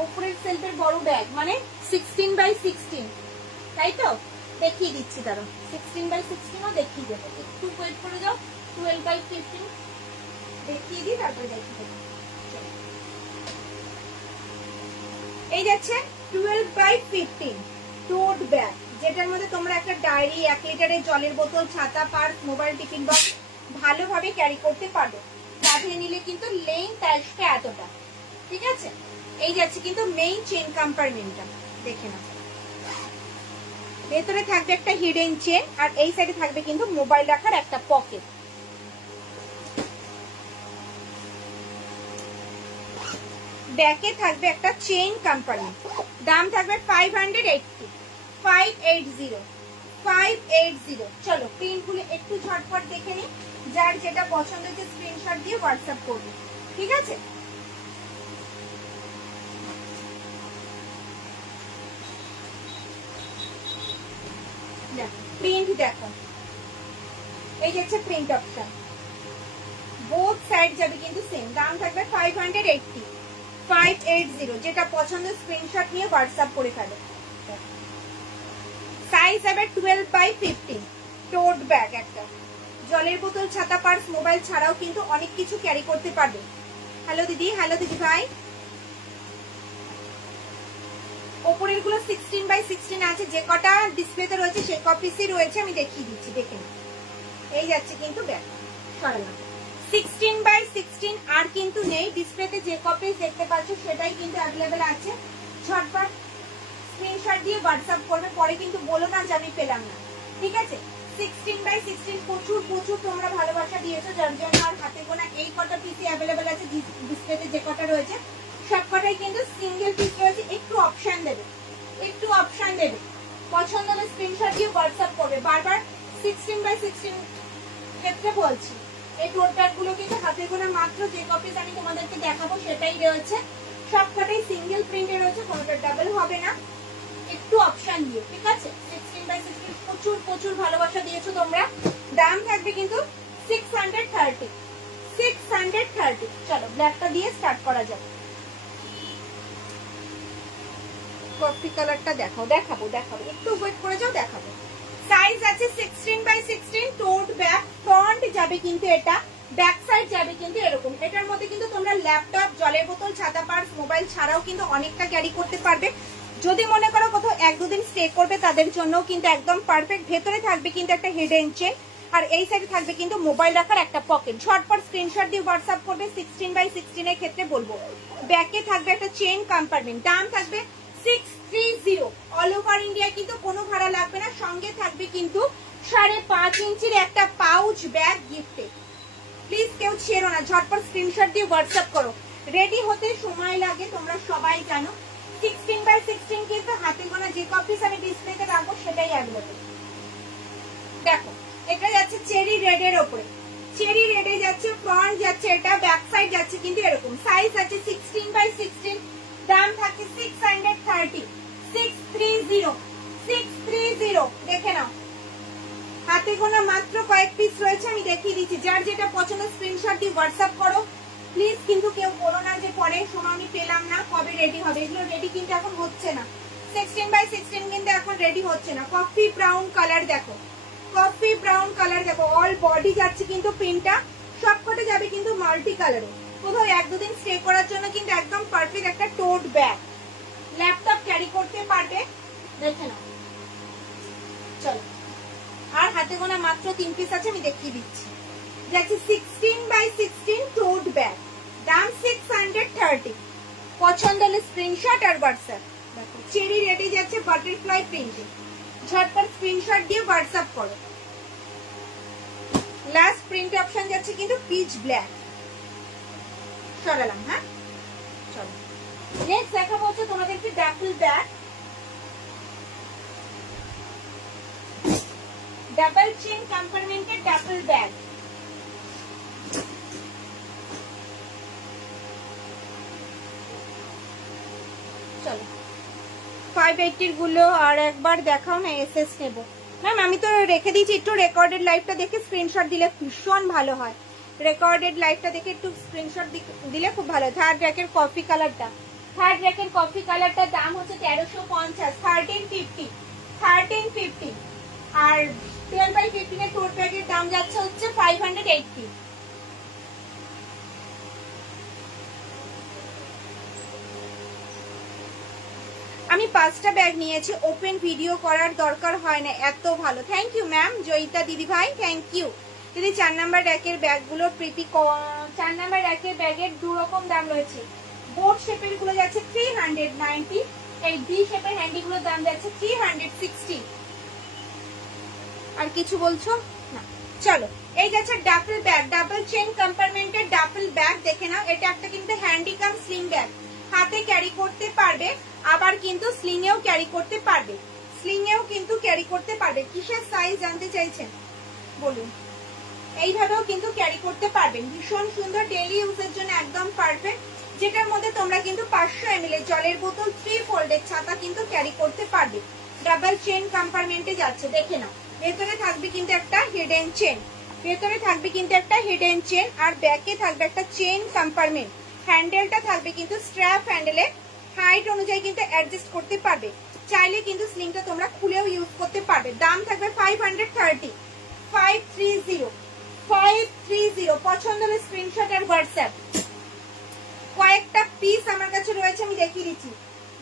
উপরের সেলফের বড় ব্যাগ মানে 16/16, তাই তো? দেখিয়ে দিচ্ছি, তারা 16/16ও দেখিয়ে দেবো, একটু ওয়েট করে যাও। 12/15 দেখিয়ে দিই, তারপরে দেখিয়ে দেবো। এই যাচ্ছে 12/15 টোট ব্যাগ, যেটার মধ্যে তোমরা একটা ডায়েরি, 1 লিটারের জলের বোতল, ছাতা, পার্স, মোবাইল, টিফিন বক্স ভালোভাবে ক্যারি করতে পারবে। সাজিয়ে নিলে কিন্তু লেন্থ আসবে এতটা, ঠিক আছে? এই যাচ্ছে কিন্তু মেইন চেন কম্পার্টমেন্টটা, দেখে নাও। ভেতরে থাকবে একটা হিডেন চেন, আর এই সাইডে থাকবে কিন্তু মোবাইল রাখার একটা পকেট। ব্যাকে থাকবে একটা চেইন কম্পার্টমেন্ট। দাম থাকবে 580। চলো প্রিন্ট গুলো একটু ঝটপট দেখে নি, যার যেটা পছন্দ হচ্ছে স্ক্রিনশট দিয়ে হোয়াটসঅ্যাপ করবে, ঠিক আছে? প্রিন্ট দেখো, এই হচ্ছে প্রিন্ট অপশন, বোথ সাইড যাবে কিন্তু সেম। দাম থাকবে 580, যেটা পছন্দ স্ক্রিনশট নিয়ে হোয়াটসঅ্যাপ করে ফেলো। সাইজ হবে 12/15 টোট ব্যাগ একটা, জলের বোতল, ছাতা, পার্স, মোবাইল ছাড়াও কিন্তু অনেক কিছু ক্যারি করতে পারবে। হ্যালো দিদি, হ্যালো দিদি ভাই। ওপরের গুলো 16/16 আছে, যে কটা ডিসপ্লেতে রয়েছে সেই কপিসই রয়েছে, আমি দেখিয়ে দিচ্ছি, দেখে নাও। এই যাচ্ছে কিন্তু ব্যাগ, সরালাম। 16/16 আর কিন্তু নেই, ডিসপ্লেতে যে কপিস দেখতে পাচ্ছ সেটাই কিন্তু অ্যাভেলেবেল আছে। ঝটপট স্ক্রিনশট দিয়ে হোয়াটসঅ্যাপ করবে, পরে কিন্তু বলো না যে আমি পেলাম না, ঠিক আছে? 16/16 প্রচুর প্রচুর তোমরা ভালোবাসা দিয়েছো, যার জন্য আর হাতে গোনা এই কটা পিসি অ্যাভেলেবেল আছে। ডিসপ্লেতে যে কটা রয়েছে সব কটাই কিন্তু সিঙ্গেল পিস রয়েছে। একটু অপশন দেবে, একটু অপশন দেবে, পছন্দ হলে স্ক্রিনশট দিয়ে হোয়াটসঅ্যাপ করবে। বারবার 16/16 ক্ষেত্রে বলছি, এই টোট ব্যাগ গুলো কিন্তু হাতে গোনা মাত্র যে কপিস আমি তোমাদেরকে দেখাবো সেটাই রয়েছে। সব কটাই সিঙ্গেল প্রিন্টে রয়েছে, কোনোটা ডাবল হবে না। একটু অপশন দিয়ে, ঠিক আছে? 16/16 প্রচুর প্রচুর ভালোবাসা দিয়েছো তোমরা। দাম থাকবে কিন্তু 630। চলো ব্ল্যাকটা দিয়ে স্টার্ট করা যাবে। কফি কালারটা দেখাবো, একটু ওয়েট করে যাও, দেখাবো। সাইজ আছে 16/16 টোট ব্যাগ। ফ্রন্ট যাবে কিন্তু এটা, ব্যাক সাইড যাবে কিন্তু এরকম। এটার মধ্যে কিন্তু তোমরা ল্যাপটপ, জলের বোতল, ছাতা, পার্স, মোবাইল ছাড়াও কিন্তু অনেকটা ক্যারি করতে পারবে। যদি মনে করো কোথাও 1-2 দিন স্টে করবে তাদের জন্য কিন্তু একদম পারফেক্ট। ভেতরে থাকবে কিন্তু একটা হিডেন চেন, আর এই সাইডে থাকবে কিন্তু মোবাইল রাখার একটা পকেট। ঝটপট স্ক্রিনশট দিয়ে হোয়াটসঅ্যাপ করবে। 16/16 এর ক্ষেত্রে বলবো। ব্যাকে থাকবে একটা চেন কম্পার্টমেন্ট। দাম থাকবে 630। অল ওভার ইন্ডিয়া কিন্তু কোনো ভাড়া লাগবে না। সঙ্গে থাকবে কিন্তু 5.5 ইঞ্চির একটা পাউচ ব্যাগ গিফটে। প্লিজ কেউ ছেড়ো না, ঝটপট স্ক্রিনশট দিয়ে হোয়াটসঅ্যাপ করো। রেডি হতে সময় লাগে তোমরা সবাই জানো। 16/16 কিন্তু হাতে গোনা যে কপিস আমি ডিসপ্লেতে রাখবো সেটাই অ্যাভেলেবল। দেখো এটা যাচ্ছে চেরি রেড এর উপরে, চেরি রেডে যাচ্ছে। ফ্রন্ট যাচ্ছে এটা, ব্যাক সাইড যাচ্ছে কিন্তু এরকম। সাইজ আছে 16/16। দাম থাকে 630। 630 দেখে নাও। হাতে গোনা মাত্র কয়েক পিস রয়েছে, আমি দেখিয়ে দিচ্ছি। যার যেটা পছন্দ স্ক্রিনশট দিয়ে হোয়াটসঅ্যাপ করো প্লিজ। কিন্তু কেউ বলো না যে পরে সময় আমি পেলাম না, কবে রেডি হবে। এগুলো রেডি কিন্তু এখন হচ্ছে না। 16/16 কিন্তু এখন রেডি হচ্ছে না। কফি ব্রাউন কালার দেখো, কফি ব্রাউন কালার দেখো। অল বডি যাচ্ছে কিন্তু প্রিন্টটা, সবকটা যাবে কিন্তু মাল্টি কালারে। কোথাও 1-2 দিন স্টে করার জন্য কিন্তু একদম পারফেক্ট একটা টোট ব্যাগ। ল্যাপটপ ক্যারি করতে পারবে, দেখে নাও। চলো আর হাতে গোনা মাত্র 3 পিস আছে, আমি দেখিয়ে দিচ্ছি। যাচ্ছে 16/16 টোট ব্যাগ। দাম 630। পছন্দ হলে স্ক্রিনশট আর হোয়াটসঅ্যাপ। দেখো চেরি রেডি যাচ্ছে বাটারফ্লাই প্রিন্টে। ঝটপট স্ক্রিনশট দিয়ে হোয়াটসঅ্যাপ করো। লাস্ট প্রিন্ট অপশন যাচ্ছে কিন্তু পিচ ব্ল্যাক। সরালাম, হ্যাঁ চলো নেক্সট দেখাবো হচ্ছে তোমাদেরকে ডাবল ব্যাগ, ডাবল চেন কম্পার্টমেন্টের ডাবল ব্যাগ। চলো 580 গুলো আর একবার দেখাও না, এসএস নেব। ম্যাম আমি তো রেখে দিয়েছি, একটু রেকর্ডেড লাইভটা দেখে স্ক্রিনশট দিলে ভীষণ ভালো হয়। রেকর্ডেড লাইভটা দেখে একটু স্ক্রিনশট দিলে খুব ভালো। থার্ড র্যাকের কফি কালারটা, থার্ড র্যাকের কফি কালারটার দাম হচ্ছে 1350, 1350 আর 12/15 এর টোট ব্যাগের দাম যাচ্ছে হচ্ছে 580। আমি 5টা ব্যাগ নিয়েছি, ওপেন ভিডিও করার দরকার হয় না, এত ভালো। থ্যাংক ইউ ম্যাম জয়িতা দিদি ভাই, থ্যাংক ইউ দিদি। 4 নাম্বার র্যাকের ব্যাগগুলো প্রীতি, 4 নাম্বার র্যাকের ব্যাগের দু রকম দাম রয়েছে। বোর্ড শেপের গুলো যাচ্ছে 390, এই ডি শেপের হ্যান্ডি গুলোর দাম যাচ্ছে 360। আর কিছু বলছো না? চলো এই যাচ্ছে ডাবল ব্যাগ, ডাবল চেন কম্পার্টমেন্টের ডাবল ব্যাগ। দেখে নাও, এটা একটা কিন্তু হ্যান্ডিকাম স্লিং ব্যাগ, হাতে ক্যারি করতে পারবে, আবার কিন্তু স্লিং এও ক্যারি করতে পারবে, স্লিং এও কিন্তু ক্যারি করতে পারবে। কিসের সাইজ জানতে চাইছেন বলুন? এইভাবেও কিন্তু ক্যারি করতে পারবেন, ভীষণ সুন্দর, ডেইলি ইউজের জন্য একদম পারফেক্ট। যেটার মধ্যে তোমরা কিন্তু 500 ml এর জলের বোতল, 3 ফোল্ডের ছাতা কিন্তু ক্যারি করতে পারবে। ডাবল চেন কম্পার্টমেন্টে যাচ্ছে, দেখে নাও। ভেতরে থাকবে কিন্তু একটা হিডেন চেন, ভেতরে থাকবে কিন্তু একটা হিডেন চেন, আর ব্যাকে থাকবে একটা চেন কম্পার্টমেন্ট। হ্যান্ডেলটা থাকবে কিন্তু স্ট্র্যাপ হ্যান্ডেলে, হাইট অনুযায়ী কিন্তু অ্যাডজাস্ট করতে পারবে। চাইলে কিন্তু স্লিংটা তোমরা খুলেও ইউজ করতে পারবে। দাম থাকবে 530, 530। পছন্দ হলে স্ক্রিনশট আর হোয়াটসঅ্যাপ। কয়েকটা পিস আমার কাছে রয়েছে, আমি দেখিয়ে দিচ্ছি,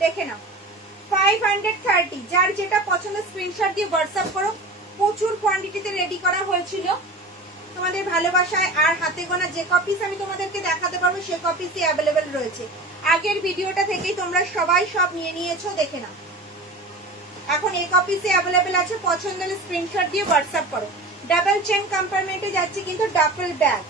দেখে নাও। 530, যার যেটা পছন্দ স্ক্রিনশট দিয়ে হোয়াটসঅ্যাপ করো। প্রচুর কোয়ান্টিটিতে রেডি করা হয়েছিল তোমাদের ভালোবাসায়, আর হাতে গোনা যে কপিস আমি তোমাদেরকে দেখাতে পারবো সে কপিসই অ্যাভেলেবেল রয়েছে। আগের ভিডিওটা থেকেই তোমরা সবাই সব নিয়ে নিয়েছো, দেখে নাও। এখন এই কপিসই অ্যাভেলেবেল আছে, পছন্দ হলে স্ক্রিনশট দিয়ে হোয়াটসঅ্যাপ করো। ডাবল চেন কম্পার্টমেন্টে যাচ্ছে কিন্তু ডাবল ব্যাগ।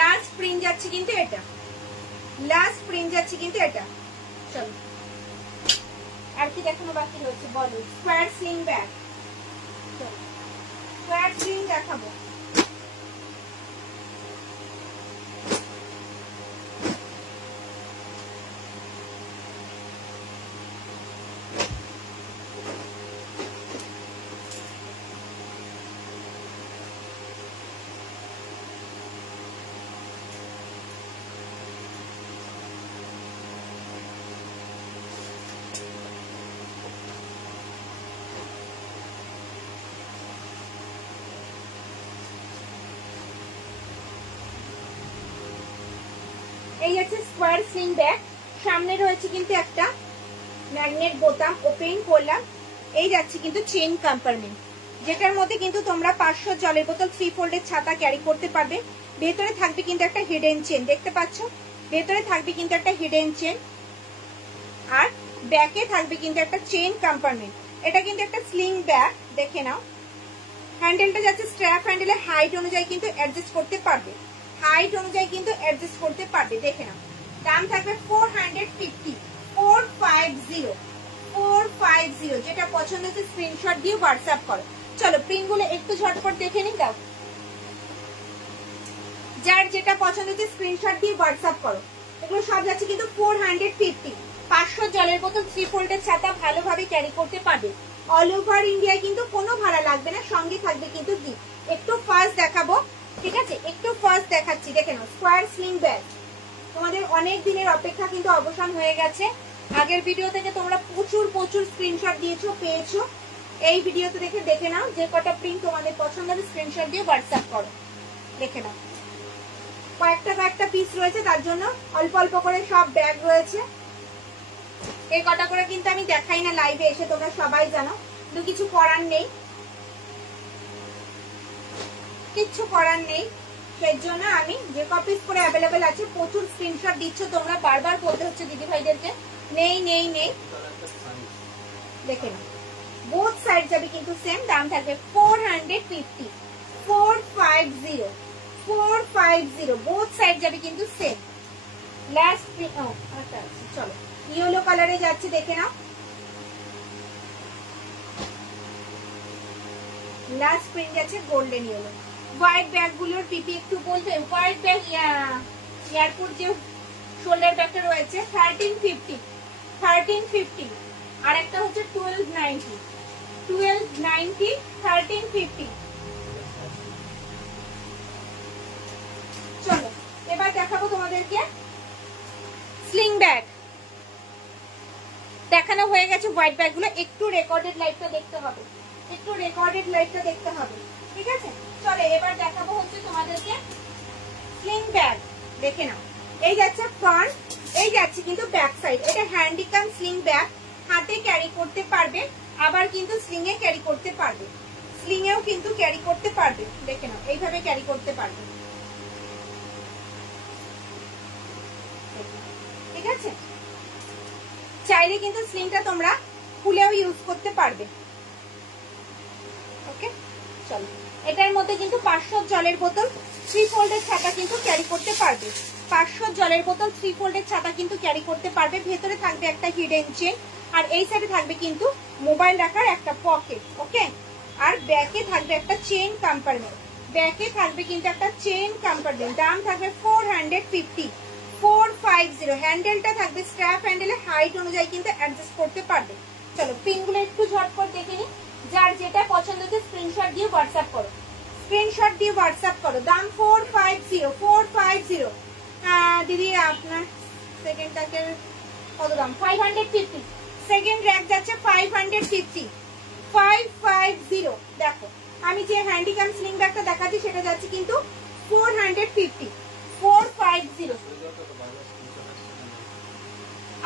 লাস্ট প্রিন্ট যাচ্ছে কিন্তু এটা, লাস্ট প্রিন্ট যাচ্ছে কিন্তু এটা। চলো আর কি দেখানো বাকি রয়েছে বলো। Square sling bag, square sling দেখাবো। এই আছে স্কোয়ার স্লিং ব্যাগ, সামনে রয়েছে কিন্তু একটা ম্যাগনেট বোতাম, ওপেন করলাম। এই যাচ্ছে কিন্তু চেন কম্পার্টমেন্ট, যেটার মধ্যে কিন্তু তোমরা 500 জলের বোতল, 3 ফোল্ডের ছাতা ক্যারি করতে পারবে। ভেতরে থাকবে কিন্তু একটা হিডেন চেন, দেখতে পাচ্ছ, ভেতরে থাকবে কিন্তু একটা হিডেন চেন, আর ব্যাকে থাকবে কিন্তু একটা চেন কম্পার্টমেন্ট। এটা কিন্তু একটা স্লিং ব্যাগ, দেখে নাও। হ্যান্ডেলটা যাচ্ছে স্ট্র্যাপ হ্যান্ডেলে, হাইট অনুযায়ী কিন্তু অ্যাডজাস্ট করতে পারবে, হাইট অনুযায়ী কিন্তু অ্যাডজাস্ট করতে পারবে, দেখে নাও। দাম থাকবে 450, 450। যেটা পছন্দ হচ্ছে স্ক্রিনশট দিয়ে হোয়াটসঅ্যাপ করো। চলো প্রিন্ট গুলো একটু ঝটপট দেখে নিন, দাও। যার যেটা পছন্দ হচ্ছে স্ক্রিনশট দিয়ে হোয়াটসঅ্যাপ করো। এগুলো সব যাচ্ছে কিন্তু 450। 500 জলের বোতল, 3 ফোল্ডের ছাতা ভালোভাবে ক্যারি করতে পারবে। অল ওভার ইন্ডিয়ায় কিন্তু কোনো ভাড়া লাগবে না, সঙ্গে থাকবে কিন্তু গিফট। একটু ফার্স্ট দেখাবো, ঠিক আছে, একটু ফার্স্ট দেখাচ্ছি, দেখে নাও। স্কোয়ার স্লিং ব্যাগ, তোমাদের অনেক দিনের অপেক্ষা কিন্তু অবসান হয়ে গেছে। আগের ভিডিও থেকে তোমরা প্রচুর স্ক্রিনশট দিয়েছো, পেয়েছো। এই ভিডিওতে দেখে নাও, যে কটা প্রিন্ট তোমাদের পছন্দ হবে স্ক্রিনশট দিয়ে হোয়াটসঅ্যাপ করো, দেখে নাও। কয়েকটা পিস রয়েছে, তার জন্য অল্প অল্প করে সব ব্যাগ রয়েছে। এই কটা করে কিন্তু আমি দেখাই না লাইভে এসে, তোমরা সবাই জানো, কিন্তু কিছু করার নেই, কিচ্ছু করার নেই। সেই জন্য আমি যে কপিস করে অ্যাভেলেবেল আছে প্রচুর স্ক্রিনশট দিচ্ছ তোমরা, বারবার বলতে হচ্ছে দিদি ভাইদেরকে নেই নেই নেই। দেখে না, বোথ সাইড যাবে কিন্তু সেম, দাম থাকবে 450, 450, 450, বোথ সাইড যাবে কিন্তু সেম। লাস্ট আচ্ছা চলো ইয়েলো কালারে যাচ্ছে, দেখে নাও। লাস্ট প্রিন্ট যাচ্ছে গোল্ডেন ইয়েলো। হোয়াইট ব্যাগ গুলোর পিপি একটু বলতে, হোয়াইট ব্যাগ এয়ারপোর্ট যে শোল্ডার ব্যাগটা রয়েছে 1350, 1350, আর একটা হচ্ছে 1290, 1290, 1350। চলো এবার দেখাবো তোমাদেরকে স্লিং ব্যাগ। দেখানো হয়ে গেছে হোয়াইট ব্যাগ গুলো, একটু রেকর্ডেড লাইভটা দেখতে হবে, একটু রেকর্ডেড লাইভটা দেখতে হবে, ঠিক আছে। চলো এবার দেখাবো হচ্ছে তোমাদেরকে স্লিং ব্যাগ। দেখে নাও, এই যাচ্ছে ফ্রন্ট, এই যাচ্ছে কিন্তু ব্যাক সাইড। এটা হ্যান্ডিকাম স্লিং ব্যাগ, হাতে ক্যারি করতে পারবে, আবার কিন্তু স্লিং এ ক্যারি করতে পারবে, স্লিং এও কিন্তু ক্যারি করতে পারবে। দেখে নাও, এইভাবে ক্যারি করতে পারবে, ঠিক আছে। চাইলে কিন্তু স্লিংটা তোমরা খুলেও ইউজ করতে পারবে। ওকে চলো, এটার মধ্যে কিন্তু 500 জলের বোতল 3 ফোল্ডের ছাতা কিন্তু ক্যারি করতে পারবে, 500 জলের বোতল 3 ফোল্ডের ছাতা কিন্তু ক্যারি করতে পারবে। ভেতরে থাকবে একটা হিডেন চেন, আর এই সাইডে থাকবে কিন্তু মোবাইল রাখার একটা পকেট। ওকে, আর ব্যাকে থাকবে একটা চেইন কম্পার্টমেন্ট, ব্যাকে থাকবে কিন্তু একটা চেইন কম্পার্টমেন্ট। দাম থাকবে 450, 450। হ্যান্ডেলটা থাকবে স্ট্র্যাপ হ্যান্ডেলে, হাইট অনুযায়ী কিন্তু অ্যাডজাস্ট করতে পারবে। চলো পিনগুলো একটু ঝটপট দেখে নিই। যার যেটা পছন্দ হচ্ছে স্ক্রিনশট দিয়ে হোয়াটসঅ্যাপ করো, স্ক্রিনশট দিয়ে হোয়াটসঅ্যাপ করো। দাম 450, 450। দিদি আপনার সেকেন্ড ট্যাকের কত দাম? 550। সেকেন্ড র্যাক যাচ্ছে 550, 550। দেখো আমি যে হ্যান্ডিক্যাম স্লিং ব্যাগটা দেখাচ্ছি সেটা যাচ্ছে কিন্তু 450, 450।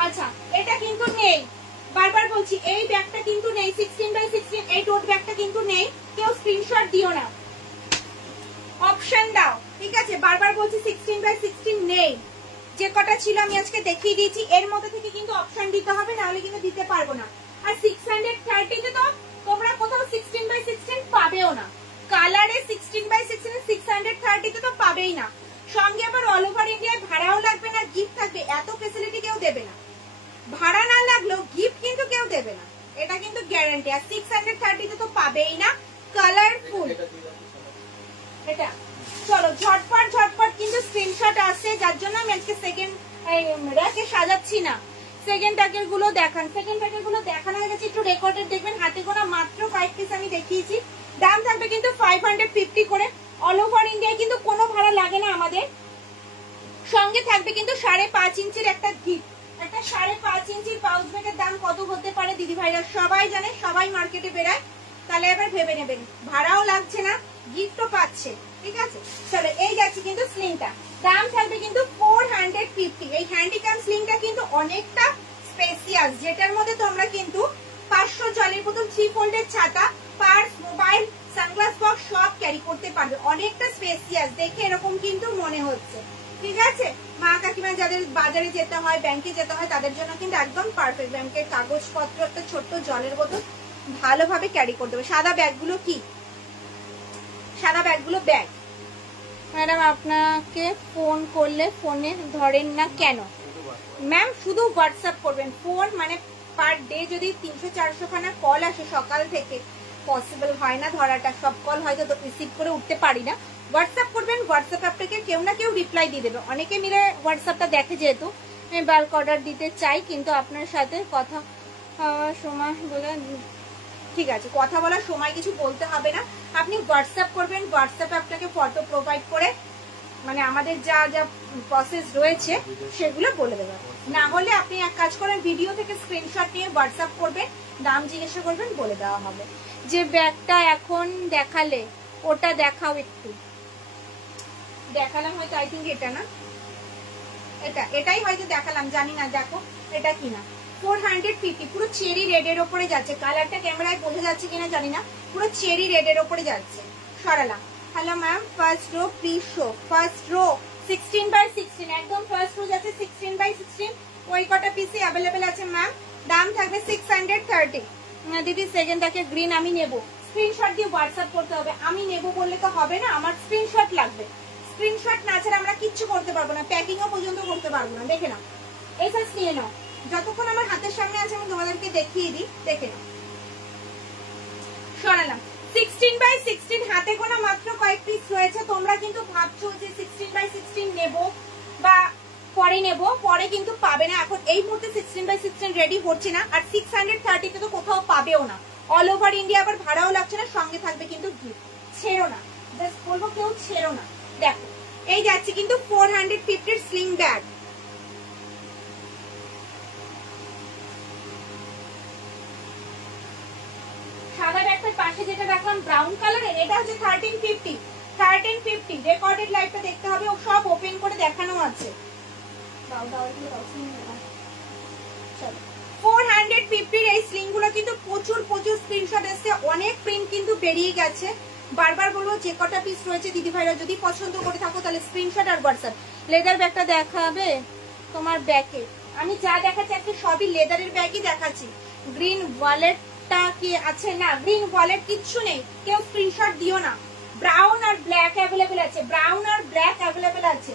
আচ্ছা এটা কিন্তু নেই, বারবার বলছি এই ব্যাগটা কিন্তু নেই, 16x16 এই টোট ব্যাগটা কিন্তু নেই। কেউ স্ক্রিনশট দিও না, অপশন দাও, ঠিক আছে। বারবার বলছি 16x16 নেই, যে কটা ছিল আমি আজকে দেখিয়ে দিয়েছি, এর মধ্যে থেকে কিন্তু অপশন দিতে হবে, না হলে কিন্তু দিতে পারবো না। আর 630 তে তো তোমরা কোথাও 16x16 পাবেও না, কালারে 16x16 630 তে তো পাবেই না। সঙ্গে আবার অল ওভার ইন্ডিয়ায় ভাড়াও লাগবে না, গিফট থাকবে, এত ফ্যাসিলিটি কেউ দেবে না। ভাড়া না লাগলেও গিফট কিন্তু কেউ দেবে না, এটা কিন্তু গ্যারান্টি। আর 630 তে তো পাবেই না, কালারফুল এটা। চলো ঝটপট ঝটপট কিন্তু স্ক্রিনশট আসছে, যার জন্য আমি আজকে সেকেন্ড র্যাকে সাজাচ্ছি না। সেকেন্ড ট্যাগের গুলো দেখান, সেকেন্ড ট্যাগের গুলো দেখানো হয়ে গেছে, একটু রেকর্ডেড দেখবেন। হাতে গোনা মাত্র 5 পিস আমি দেখিয়েছি। দাম থাকবে কিন্তু 550 করে। অল ওভার ইন্ডিয়ায় কিন্তু কোনো ভাড়া লাগে না আমাদের। সঙ্গে থাকবে কিন্তু 5.5 ইঞ্চির একটা গিফট, একটা 5.5 ইঞ্চির পাউচ ব্যাগের দাম কত হতে পারে দিদি ভাইরা সবাই জানে, সবাই মার্কেটে বেরায়। তাহলে এবার ভেবে নেবেন, ভাড়াও লাগছে না, গিফটও পাচ্ছে, ঠিক আছে। চলো এই যাচ্ছে কিন্তু স্লিংটা, দাম থাকবে কিন্তু 450। এই হ্যান্ডিক্যাম স্লিংটা কিন্তু অনেকটা স্পেসিয়াস, যেটার মধ্যে তোমরা কিন্তু 500 জলের বোতল 3 ফোল্ডের ছাতা, পার্স, মোবাইল, সানগ্লাস বক্স সব ক্যারি করতে পারবে। অনেকটা স্পেসিয়াস, দেখে এরকম কিন্তু মনে হচ্ছে, ঠিক আছে। মা কাকিমা যাদের বাজারে যেতে হয়, ব্যাংকে যেতে হয়, তাদের জন্য কিন্তু একদম পারফেক্ট। ব্যাংকের কাগজপত্র, একটা ছোট্ট জলের বোতল ভালোভাবে ক্যারি করতে হবে। সাদা ব্যাগগুলো কি, সাদা ব্যাগগুলো ব্যাগ। ম্যাডাম আপনাকে ফোন করলে ফোনে ধরেন না কেন? ম্যাম শুধু হোয়াটসঅ্যাপ করবেন, ফোন মানে পার ডে যদি 300-400 খানা কল আসে সকাল থেকে, পসিবল হয় না ধরাটা, সব কল হয়তো রিসিভ করে উঠতে পারি না। হোয়াটসঅ্যাপ করবেন, হোয়াটসঅ্যাপ আপনাকে কেউ না কেউ রিপ্লাই দিয়ে দেবে। অনেকে মিলে হোয়াটসঅ্যাপটা দেখে, যেহেতু আমি বাল্ক অর্ডার দিতে চাই, কিন্তু আপনার সাথে কথা সময় বলে, ঠিক আছে, কথা বলার সময় কিছু বলতে হবে না, আপনি হোয়াটসঅ্যাপ করবেন। হোয়াটসঅ্যাপে আপনাকে ফটো প্রোভাইড করে, মানে আমাদের যা যা প্রসেস রয়েছে সেগুলো বলে দেবেন। না হলে আপনি এক কাজ করেন, ভিডিও থেকে স্ক্রিনশট নিয়ে হোয়াটসঅ্যাপ করবেন, দাম জিজ্ঞাসা করবেন, বলে দেওয়া হবে। যে ব্যাগটা এখন দেখালে ওটা দেখাও, একটু দেখালাম হয়তো, আই থিঙ্ক এটা না, এটাই হয়তো দেখালাম, জানি না। দেখো এটা কিনা 450, পুরো চেরি রেডের ওপরে যাচ্ছে। কালারটা ক্যামেরায় বোঝা যাচ্ছে কিনা জানি না, পুরো চেরি রেডের ওপরে যাচ্ছে। সরালাম hello ma'am, first row please show. First row 16x16, একদম ফার্স্ট রো যাচ্ছে 16x16, ওই কটা পিসি অ্যাভেলেবেল আছে ম্যাম। দাম থাকবে 630। দিদি সেকেন্ড দেখে গ্রিন আমি নেব, স্ক্রিনশট দিয়ে হোয়াটসঅ্যাপ করতে হবে। আমি নেব বললে তো হবে না, আমার স্ক্রিনশট লাগবে। স্ক্রিনশট না ছাড়া আমরা কিচ্ছু করতে পারবো না, প্যাকিংও পর্যন্ত করতে পারবো না। দেখে নাও, এই সাইজ নিয়ে নাও, যতক্ষণ আমার হাতের সামনে আছে আমি তোমাদেরকে দেখিয়ে দিই। দেখে নাও, সরালাম। 16x16 হাতে গোনা মাত্র কয়েক পিস রয়েছে। তোমরা কিন্তু ভাবছো যে 16x16 নেব বা পরে নেব, পরে কিন্তু পাবে না। এখন এই মুহূর্তে 16x16 রেডি হচ্ছে না, আর 630 তে তো কোথাও পাবেও না। অল ওভার ইন্ডিয়া আবার ভাড়াও লাগছে না, সঙ্গে থাকবে কিন্তু গিফট। ছেড়ো না, জাস্ট বলবো কেউ ছেড়ো না। দেখো এই যাচ্ছে কিন্তু 450 স্লিং ব্যাগ। সাদা ব্যাগটার পাশে যেটা রাখলাম ব্রাউন কালারের, এটা হচ্ছে 1350। রেকর্ডেড লাইভটা দেখতে হবে, ও সব ওপেন করে দেখানো আছে। 450 এই স্লিং গুলো কিন্তু প্রচুর স্ক্রিনশট এসছে, অনেক প্রিন্ট কিন্তু বেরিয়ে গেছে। বারবার বলবো যে কটা পিস রয়েছে দিদি ভাইরা যদি পছন্দ করে থাকো তাহলে স্ক্রিনশট আর হোয়াটসঅ্যাপ। লেদার ব্যাগটা দেখাবে তোমার ব্যাগে, আমি যা দেখাচ্ছি আজকে সবই লেদারের ব্যাগই দেখাচ্ছি। গ্রিন ওয়ালেটটা কি আছে? না, গ্রিন ওয়ালেট কিচ্ছু নেই, কেউ স্ক্রিনশট দিও না। ব্রাউন আর ব্ল্যাক অ্যাভেলেবেল আছে, ব্রাউন আর ব্ল্যাক অ্যাভেলেবেল আছে।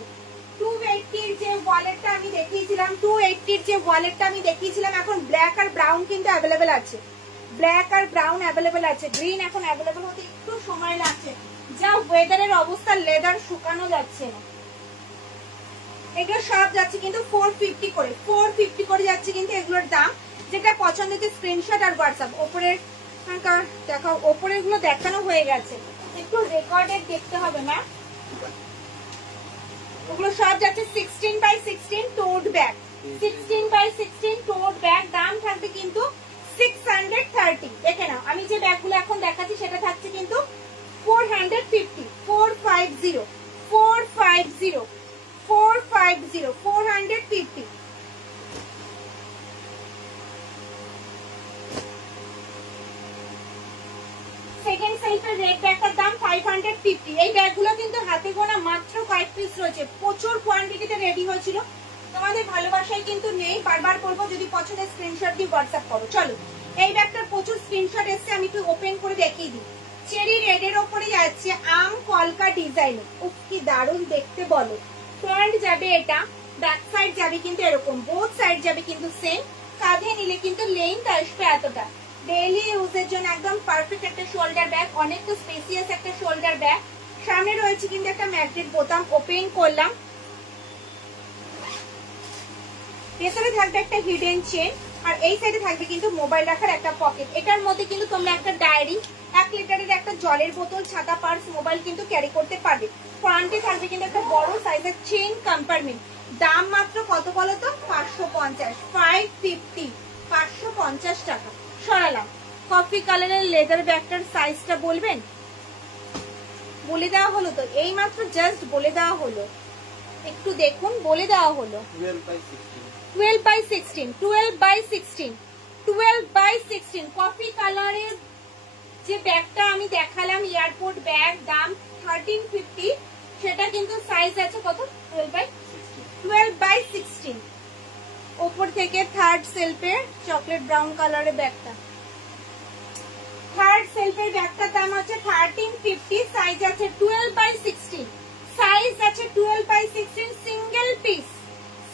280 যে ওয়ালেটটা আমি দেখিয়েছিলাম, 280 যে ওয়ালেটটা আমি দেখিয়েছিলাম, এখন ব্ল্যাক আর ব্রাউন কিন্তু অ্যাভেলেবেল আছে। ব্ল্যাক আর ব্রাউন অ্যাভেলেবেল আছে, গ্রিন এখন অ্যাভেলেবেল হতে একটু সময় লাগছে। যা ওয়েদারের অবস্থা, লেদার শুকানো যাচ্ছে না। এগুলো সব যাচ্ছে কিন্তু 450 করে, 450 করে যাচ্ছে কিন্তু এগুলোর দাম। যেটা পছন্দ হচ্ছে স্ক্রিনশট আর হোয়াটসঅ্যাপ। ওপরের দেখাও, ওপরের গুলো দেখানো হয়ে গেছে, একটু রেকর্ডেড দেখতে হবে না। ওগুলো সব যাচ্ছে 16x16 tote bag, 16x16 tote bag. দাম থাকবে কিন্তু 630। দেখে নাও, আমি যে ব্যাগগুলো এখন দেখাচ্ছি সেটা থাকছে কিন্তু 450, 450, 450, 450, 450। সেকেন্ড সেলফের রেড ব্যাগটার দাম 550। এই ব্যাগগুলো কিন্তু হাতে গোনা মাত্র কয়েক পিস রয়েছে, প্রচুর কোয়ান্টিটিতে রেডি হয়েছিল। তোমাদের ভালোবাসাই কিন্তু নেই, বারবার বলবো যদি পছন্দের স্ক্রিনশট দিয়ে হোয়াটসঅ্যাপ করো। চলো, এই ব্যাগটার প্রচুর স্ক্রিনশট এসছে, আমি একটু ওপেন করে দেখিয়ে দিই। চেরি রেডের ওপরে যাচ্ছে আম কলকা ডিজাইন। উফ কি দারুণ দেখতে বলো। ফ্রন্ট যাবে এটা, ব্যাক সাইড যাবে কিন্তু এরকম, বোথ সাইড যাবে কিন্তু সেম। কাঁধে নিলে কিন্তু লেন্থ আসবে এতটা। ডেইলি ইউজের জন্য একদম পারফেক্ট একটা শোল্ডার ব্যাগ, অনেক তো স্পেসিয়াস একটা শোল্ডার ব্যাগ। সামনে রয়েছে কিন্তু একটা ম্যাগনেট বোতাম, ওপেন করলাম। ভেতরে থাকবে একটা হিডেন চেন, আর এই সাইডে থাকবে কিন্তু মোবাইল রাখার একটা পকেট। এটার মধ্যে কিন্তু তোমরা একটা ডায়েরি, 1 লিটারের একটা জলের বোতল, ছাতা, পার্স, মোবাইল কিন্তু ক্যারি করতে পারবে। ফ্রন্টে থাকবে কিন্তু একটা বড় সাইজের চেইন কম্পার্টমেন্ট। দাম মাত্র কত বলো তো? 550, 550, 550 টাকা। সরালাম। কফি কালারের লেদার ব্যাগটার সাইজটা বলবেন? বলে দেওয়া হলো তো, এই মাত্র জাস্ট বলে দেওয়া হলো, একটু দেখুন, বলে দেওয়া হলো 12x16, 12x16, 12x16 কফি কালারের যে ব্যাগটা আমি দেখালাম, এয়ারপোর্ট ব্যাগ, দাম 1350। সেটা কিন্তু সাইজ আছে কত? 12x16। ওপর থেকে থার্ড সেলফের চকলেট ব্রাউন কালারের ব্যাগটা, থার্ড সেলফের ব্যাগটার দাম আছে 1350। সাইজ আছে 12x16, সাইজ আছে 12x16, single piece,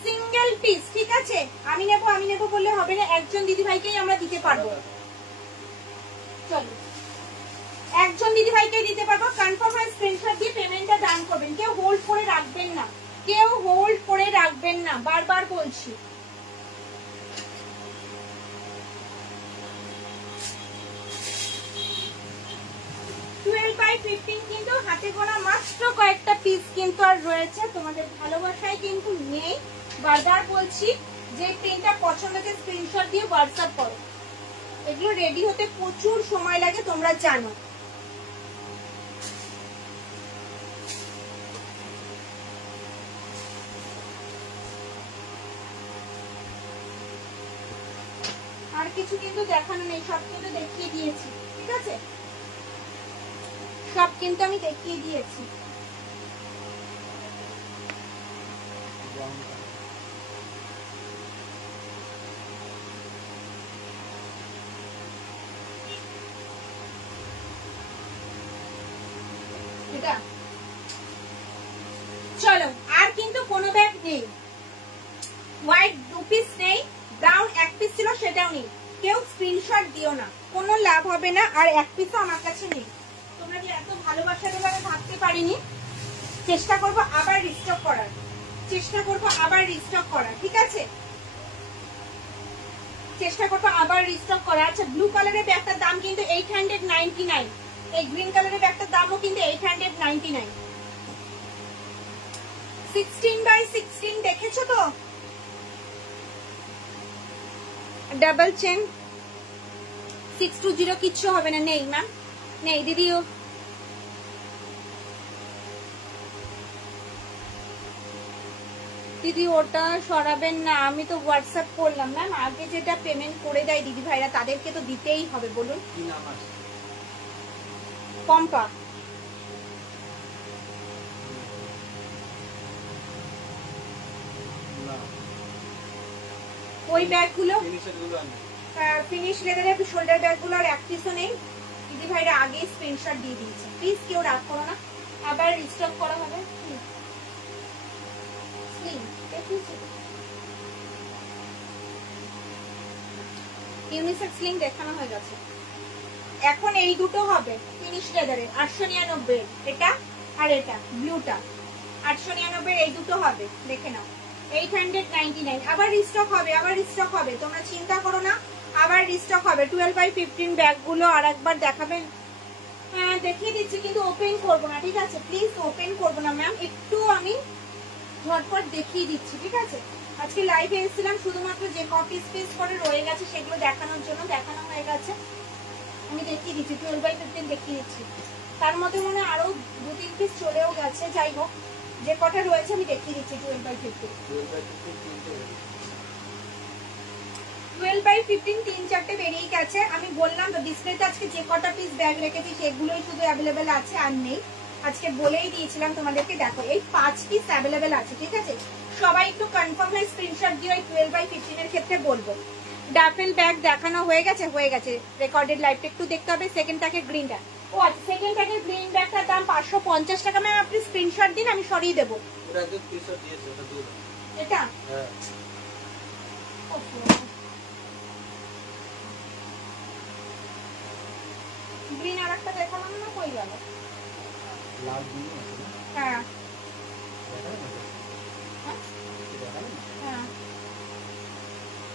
single piece. ঠিক আছে, আমি নেবো বললে হবে না, একজন দিদি ভাইকেই আমরা দিতে পারবো। চলো, একজন দিদি ভাইকেই দিতে পারবো। কনফার্ম হয় স্ক্রিনশট দিয়ে পেমেন্টটা ডান করবেন, কেউ হোল্ড করে রাখবেন না, কেউ হোল্ড করে রাখবেন না, বারবার বলছি। কিন্তু হাতে গোনা মাত্র কয়েকটা পিস কিন্তু আর রয়েছে, তোমাদের ভালোবাসায় কিন্তু নেই। বারবার বলছি, যে প্রিন্টটা পছন্দ হচ্ছে স্ক্রিনশট দিয়ে হোয়াটসঅ্যাপ করো। এগুলো রেডি হতে প্রচুর সময় লাগে, তোমরা জানো। আর কিছু কিন্তু দেখানো নেই, সব কিন্তু দেখিয়ে দিয়েছি। ঠিক আছে, সব কিন্তু আমি দেখিয়ে দিয়েছি। চলো আর কিন্তু কোনো ব্যাগ নেই, হোয়াইট 2 পিস নেই, ব্রাউন 1 পিস ছিল সেটাও নেই। কেউ স্ক্রিনশট দিও না, কোনো লাভ হবে না। আর 1 পিসও আমার কাছে নেই। তোমরা যে এত ভালোবাসা দেবে আমি ভাবতে পারিনি। চেষ্টা করবো আবার রিস্টক করার, চেষ্টা করবো আবার রিস্টক করার, ঠিক আছে? চেষ্টা করবো আবার রিস্টক করার। আচ্ছা, ব্লু কালারের ব্যাগটার দাম কিন্তু 899। এই গ্রিন কালারের ব্যাগটার দামও কিন্তু 899। 16x16 দেখেছো তো? ডাবল চেন 620 কিচ্ছু হবে না। নেই ম্যাম, নেই দিদিও। দিদি ওটা সরাবেন না, আমি তো হোয়াটসঅ্যাপ করলাম ম্যাম। আগে যেটা পেমেন্ট করে দেয় দিদি ভাইরা তাদেরকে তো দিতেই হবে। বলুন পম্পা। ওই ব্যাগগুলো ফিনিশ লেদারের শোল্ডার ব্যাগগুলো আর 1 পিসও নেই। দিদি ভাইরা আগেই স্ক্রিনশট দিয়ে দিয়েছে। প্লিজ কেউ রাগ করো না, আবার রিস্টক করা হবে। ইউনিসেক্স লিংক দেখানো হয়ে গেছে। এখন এই দুটো হবে ফিনিশ লেদারের 899, এটা আর এটা ব্লুটা 899, এই দুটো হবে। দেখে নাও 899। আবার রিস্টক হবে, আবার রিস্টক হবে, তোমরা চিন্তা করো না, আবার রিস্টক হবে। 12x15 ব্যাগগুলো আর একবার দেখাবেন? হ্যাঁ দেখিয়ে দিচ্ছি, কিন্তু ওপেন করবো না, ঠিক আছে? প্লিজ ওপেন করবো না ম্যাম, একটু আমি ঝটপট দেখিয়ে দিচ্ছি, ঠিক আছে? আজকে লাইভে এসেছিলাম শুধুমাত্র যে কপি স্পেস করে রয়ে গেছে সেগুলো দেখানোর জন্য, দেখানো হয়ে গেছে। আমি দেখিয়ে দিচ্ছি 12x15 দেখিয়ে দিচ্ছি। তার মধ্যে মনে আরো 2-3 পিস চলেও গেছে। যাই হোক, যে কটা রয়েছে আমি দেখিয়ে দিচ্ছি 12x15। 12x15 3-4টে বেরিয়ে গেছে। আমি বললাম তো ডিসপ্লেতে আজকে যে কটা পিস ব্যাগ রেখেছি সেগুলোই শুধু অ্যাভেলেবেল আছে, আর নেই। আজকে বলেই দিয়েছিলাম তোমাদেরকে, দেখো এই 5 পিস অ্যাভেলেবেল আছে, ঠিক আছে? সবাই একটু কনফার্ম হয়ে স্ক্রিনশট দিয়ে ওই 12x15 এর ক্ষেত্রে বলবো। ডাফেল ব্যাগ দেখানো হয়ে গেছে, হয়ে গেছে। রেকর্ডেড লাইভটা একটু দেখতে হবে। সেকেন্ড প্যাকেট গ্রিনটা, ও আচ্ছা, সেকেন্ড প্যাকেট গ্রিন ব্যাগটার দাম 550 টাকা। ম্যাম আপনি স্ক্রিনশট দিন, আমি সরিয়ে দেবো। এটা গ্রিন আর একটা দেখালাম না, কই গেল? হ্যাঁ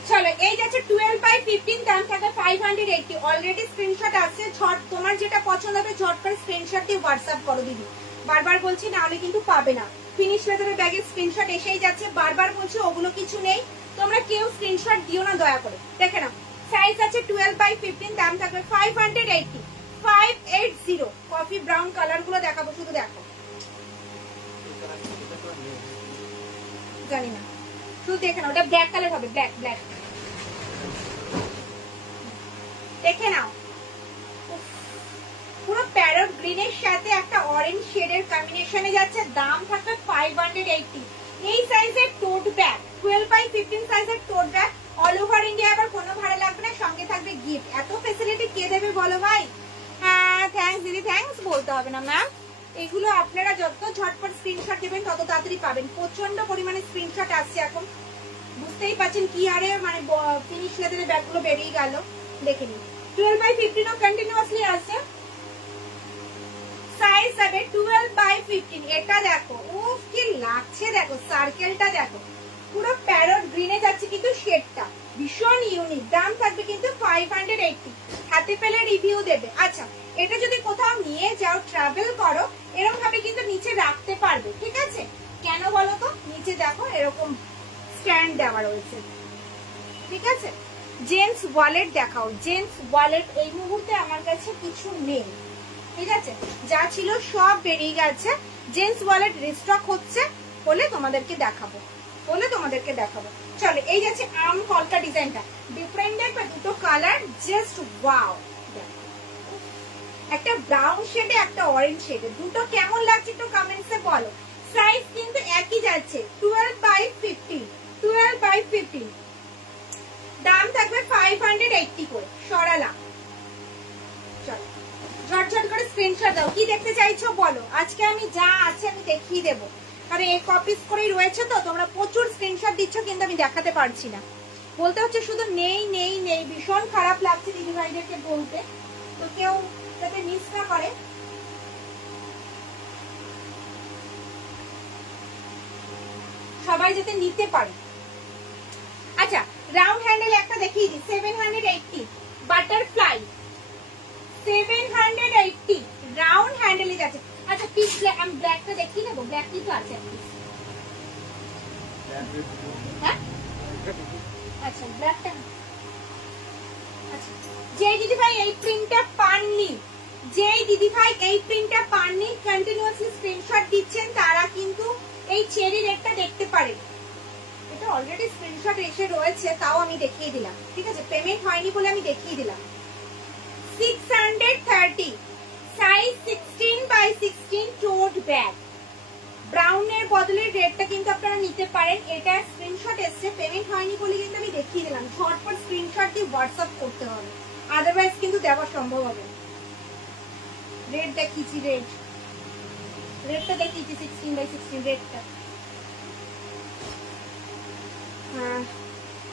চলো, এই যাচ্ছে 12x15, দাম থাকে 580। অলরেডি স্ক্রিনশট আছে, ঝট তোমার যেটা পছন্দ হবে ঝট করে স্ক্রিনশট দিয়ে হোয়াটসঅ্যাপ করো দিদি। বারবার বলছি নাহলে কিন্তু পাবে না। ফিনিশ লেদারের ব্যাগের স্ক্রিনশট এসেই যাচ্ছে, বারবার বলছি ওগুলো কিছু নেই। তোমরা কেউ স্ক্রিনশট দিও না দয়া করে। দেখে নাও, সাইজ আছে 12x15, দাম থাকবে 580। 580 কফি ব্রাউন কালার গুলো দেখাবো, শুধু দেখো। জানি না, শুধু দেখে নাও। ওটা ব্ল্যাক কালার হবে, ব্ল্যাক ব্ল্যাক। দেখে নাও, পুরো প্যারট গ্রিনের সাথে একটা অরেঞ্জ শেডের কম্বিনেশনে যাচ্ছে। দাম থাকবে 580। এই সাইজের টোট ব্যাগ, 12x15 সাইজের টোট ব্যাগ, অল ওভার ইন্ডিয়া। আবার কোনো ভাড়া লাগবে না, সঙ্গে থাকবে গিফট। এত ফেসিলিটি কে দেবে বলো ভাই? হ্যাঁ থ্যাঙ্কস দিদি, থ্যাঙ্কস বলতে হবে না ম্যাম। এগুলো আপনারা যত ঝটপট স্ক্রিনশট দেবেন তত তাড়াতাড়ি পাবেন। প্রচন্ড পরিমাণে স্ক্রিনশট আসছে এখন, বুঝতেই পারছেন কি হারে মানে ফিনিশ লেদারের ব্যাগগুলো বেরিয়ে গেল। দেখে নিন 12x15 কন্টিনিউয়াসলি আসছে। সাইজ হবে 12x15। এটা দেখো, উফ কি লাগছে দেখো, সার্কেলটা দেখো, পুরো প্যারট গ্রিনে যাচ্ছে কিন্তু শেডটা ভীষণ ইউনিক। দাম থাকবে কিন্তু 580। হাতে পেলে রিভিউ দেবে। আচ্ছা, এটা যদি কোথাও নিয়ে যাও, ট্রাভেল করো, এরকম ভাবে কিন্তু নিচে রাখতে পারবে, ঠিক আছে? কেন বলো তো? নিচে দেখো এরকম স্ট্যান্ড দেওয়া রয়েছে, ঠিক আছে? জেন্টস ওয়ালেট দেখাও। জেন্টস ওয়ালেট এই মুহূর্তে আমার কাছে কিছু নেই, ঠিক আছে? যা ছিল সব বেরিয়ে গেছে। জেন্টস ওয়ালেট রিস্টক হচ্ছে, হলে তোমাদেরকে দেখাবো, হলে তোমাদেরকে দেখাবো। চলো, এই যাচ্ছে আম কলকা ডিজাইনটা, ডিফারেন্ট টাইপের দুটো কালার, জাস্ট ওয়াও। একটা ব্রাউন শেডে একটা অরেঞ্জ শেডে, দুটো কেমন লাগছে একটু কমেন্টসে বলো। সাইজ কিন্তু একই যাচ্ছে 12/50, 12/50, দাম থাকবে 580 করে। সরালাম, চলো ঝটঝট করে স্ক্রিনশট দাও, কি দেখতে চাইছো বলো। আজকে আমি যা আছে আমি দেখিয়ে দেবো, কারণ এই কপিস করেই রয়েছে তো, তোমরা প্রচুর স্ক্রিনশট দিচ্ছ কিন্তু আমি দেখাতে পারছি না, বলতে হচ্ছে শুধু নেই নেই নেই। ভীষণ খারাপ লাগছে দিদি ভাইদেরকে বলতে, তো কেউ যাতে মিস না করে। সবাই যাতে নিতে পারে। আচ্ছা রাউন্ড হ্যান্ডেল একটা দেখিয়ে দিই, 780 বাটারফ্লাই, 780 রাউন্ড হ্যান্ডেলে যাচ্ছে। আচ্ছা পিস আমি ব্ল্যাকটা দেখিয়ে দেবো, ব্ল্যাক কিন্তু আছে হ্যাঁ। আচ্ছা ব্ল্যাকটা, আচ্ছা যেই দিদি ভাই এই প্রিন্টটা পাননি, যেই দিদি ভাই এই প্রিন্টটা পাননি কন্টিনিউয়াসলি স্ক্রিনশট দিচ্ছেন তারা কিন্তু এই চেরি রেডটা দেখতে পারেন। এটা অলরেডি স্ক্রিনশট এসে রয়েছে, তাও আমি দেখিয়ে দিলাম, ঠিক আছে, পেমেন্ট হয়নি বলে আমি দেখিয়ে দিলাম। 630 সাইজ 16/16 টোট ব্যাগ, ব্রাউনের বদলে রেডটা কিন্তু আপনারা নিতে পারেন। এটা স্ক্রিনশট এসছে, পেমেন্ট হয়নি বলে কিন্তু আমি দেখিয়ে দিলাম। ঝটপট স্ক্রিনশট দিয়ে হোয়াটসঅ্যাপ করতে হবে, আদারওয়াইজ কিন্তু দেওয়া সম্ভব হবে না। রেড দেখিয়েছি, রেডটা দেখিয়েছি 16/16 রেডটা।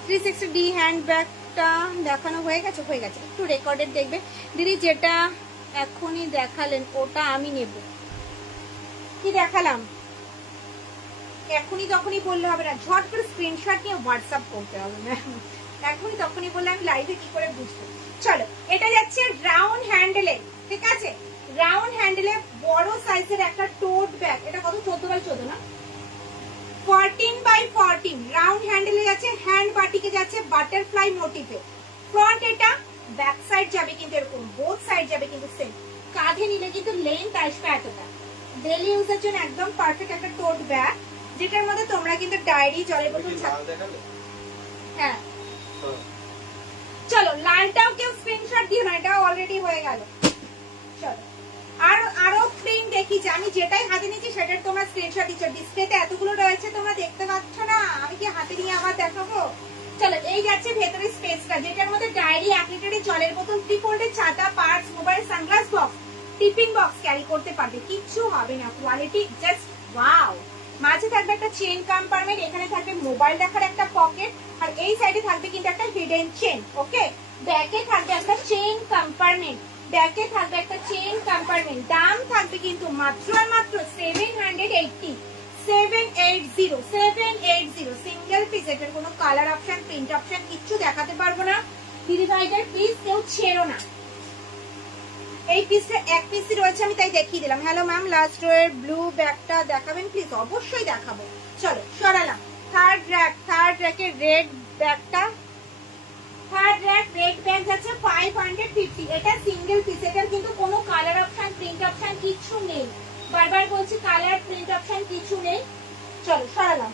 360D হ্যান্ড ব্যাগটা দেখানো হয়ে গেছে, হয়ে গেছে। একটু রেকর্ডেড দেখবে দিদি, যেটা এখনই দেখালেন ওটা আমি নেব। কি দেখালাম এখনই তখনই বললে হবে না, ঝট করে স্ক্রিনশট নিয়ে হোয়াটসঅ্যাপ করতে হবে না, এখনই তখনই বললে আমি লাইভে কি করে বুঝবো। চলো এটা যাচ্ছে রাউন্ড হ্যান্ডেলে, ঠিক আছে, রাউন্ড হ্যান্ডেলে বড় সাইজের একটা টোট ব্যাগ। এটা কত, 14/14 না, 14/14 রাউন্ড হ্যান্ডেলে যাচ্ছে, হ্যান্ড বাটিকে যাচ্ছে বাটারফ্লাই মোটিভে। ফ্রন্ট এটা, ব্যাক সাইড যাবে কিন্তু এরকম, বোথ সাইড যাবে কিন্তু সেম। কাঁধে নিলে কিন্তু লেন্থ আসবে এতটা। ডেইলি ইউজের জন্য একদম পারফেক্ট একটা টোট ব্যাগ, যেটার মধ্যে তোমরা কিন্তু ডায়েরি, জলের বোতল, হ্যাঁ চলো লালটাও কেউ স্ক্রিনশট দিও না, এটাও অলরেডি হয়ে গেল। চলো আরো প্রিন্ট দেখি, আমি যেটাই হাতে নিচ্ছি সেটার তোমরা স্ক্রিনশট দিচ্ছ। ডিসপ্লেতে এতগুলো রয়েছে তোমরা দেখতে পাচ্ছ না, আমি কি হাতে নিয়ে আবার দেখাবো। চলো এই যাচ্ছে ভেতরে স্পেসটা, যেটার মধ্যে ডায়েরি, 1 লিটারের জলের বোতল, 3 ফোল্ডের ছাতা, purse, mobile, sunglass box, tiffin box carry করতে পারবে, কিচ্ছু হবে না। Quality just wow. মাঝে থাকবে একটা চেন কম্পার্টমেন্ট, এখানে থাকবে মোবাইল রাখার একটা পকেট, আর এই সাইডে থাকবে কিন্তু একটা হিডেন চেন। ওকে, ব্যাকে থাকবে একটা চেন কম্পার্টমেন্ট, ব্যাকে থাকবে একটা চেন কম্পার্টমেন্ট। দাম থাকবে কিন্তু মাত্র আর মাত্র 780, 780 সিঙ্গেল পিস। এটার কোনো কালার অপশন, প্রিন্ট অপশন কিচ্ছু দেখাতে পারবো না দিদি ভাইদের, প্লিজ কেউ ছেড়ো না। এই পিসটা এক পিসই রয়েছে, আমি তাই দেখিয়ে দিলাম। হ্যালো ম্যাম, লাস্ট রো এর ব্লু ব্যাগটা দেখাবেন প্লিজ। অবশ্যই দেখাবো। চলো সরালাম। থার্ড র্যাকের রেড ব্যাগটা, থার্ড র্যাক রেড ব্যাগ যাচ্ছে 550। এটা সিঙ্গেল পিস, এটার কিন্তু কোনো কালার অপশন, প্রিন্ট অপশন কিচ্ছু নেই। বারবার বলছি কালার, প্রিন্ট অপশন কিছু নেই। চলো সরালাম।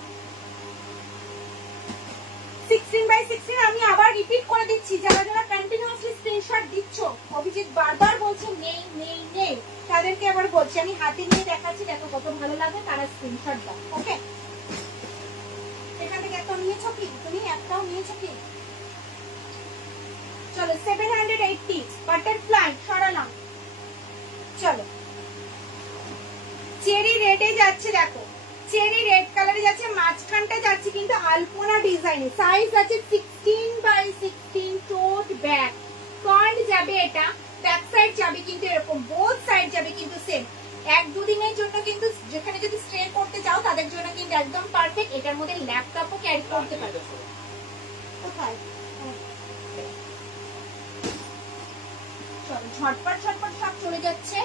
16/16 আমি আবার রিপিট করে দিচ্ছি, যারা যারা কন্টিনিউয়াসলি স্ক্রিনশট দিচ্ছ, অভিজিৎ বারবার বলছে নেই নেই নেই, তাদেরকে আবার বলছি, আমি হাতে নিয়ে দেখাচ্ছি, দেখো কত ভালো লাগে, তারা স্ক্রিনশট দাও। ওকে, এখান থেকে একটা নিয়েছো কি তুমি, একটাও নিয়েছো কি। চলো 780 বাটারফ্লাই সরালাম। চলো চেরি রেডে যাচ্ছে, দেখো চেরি রেড কালারে যাচ্ছে, মাঝখানটা যাচ্ছে কিন্তু আলপনা ডিজাইনে। সাইজ আছে 16/16 টোট ব্যাগ। ফ্রন্ট যাবে এটা, ব্যাক সাইড যাবে কিন্তু এরকম, বোথ সাইড যাবে কিন্তু সেম। 1-2 দিনের জন্য কিন্তু যেখানে যদি স্টে করতে চাও তাদের জন্য কিন্তু একদম পারফেক্ট। এটার মধ্যে ল্যাপটপও ক্যারি করতে পারবে। কোথায়, চলো ঝটপট ঝটপট সব চলে যাচ্ছে।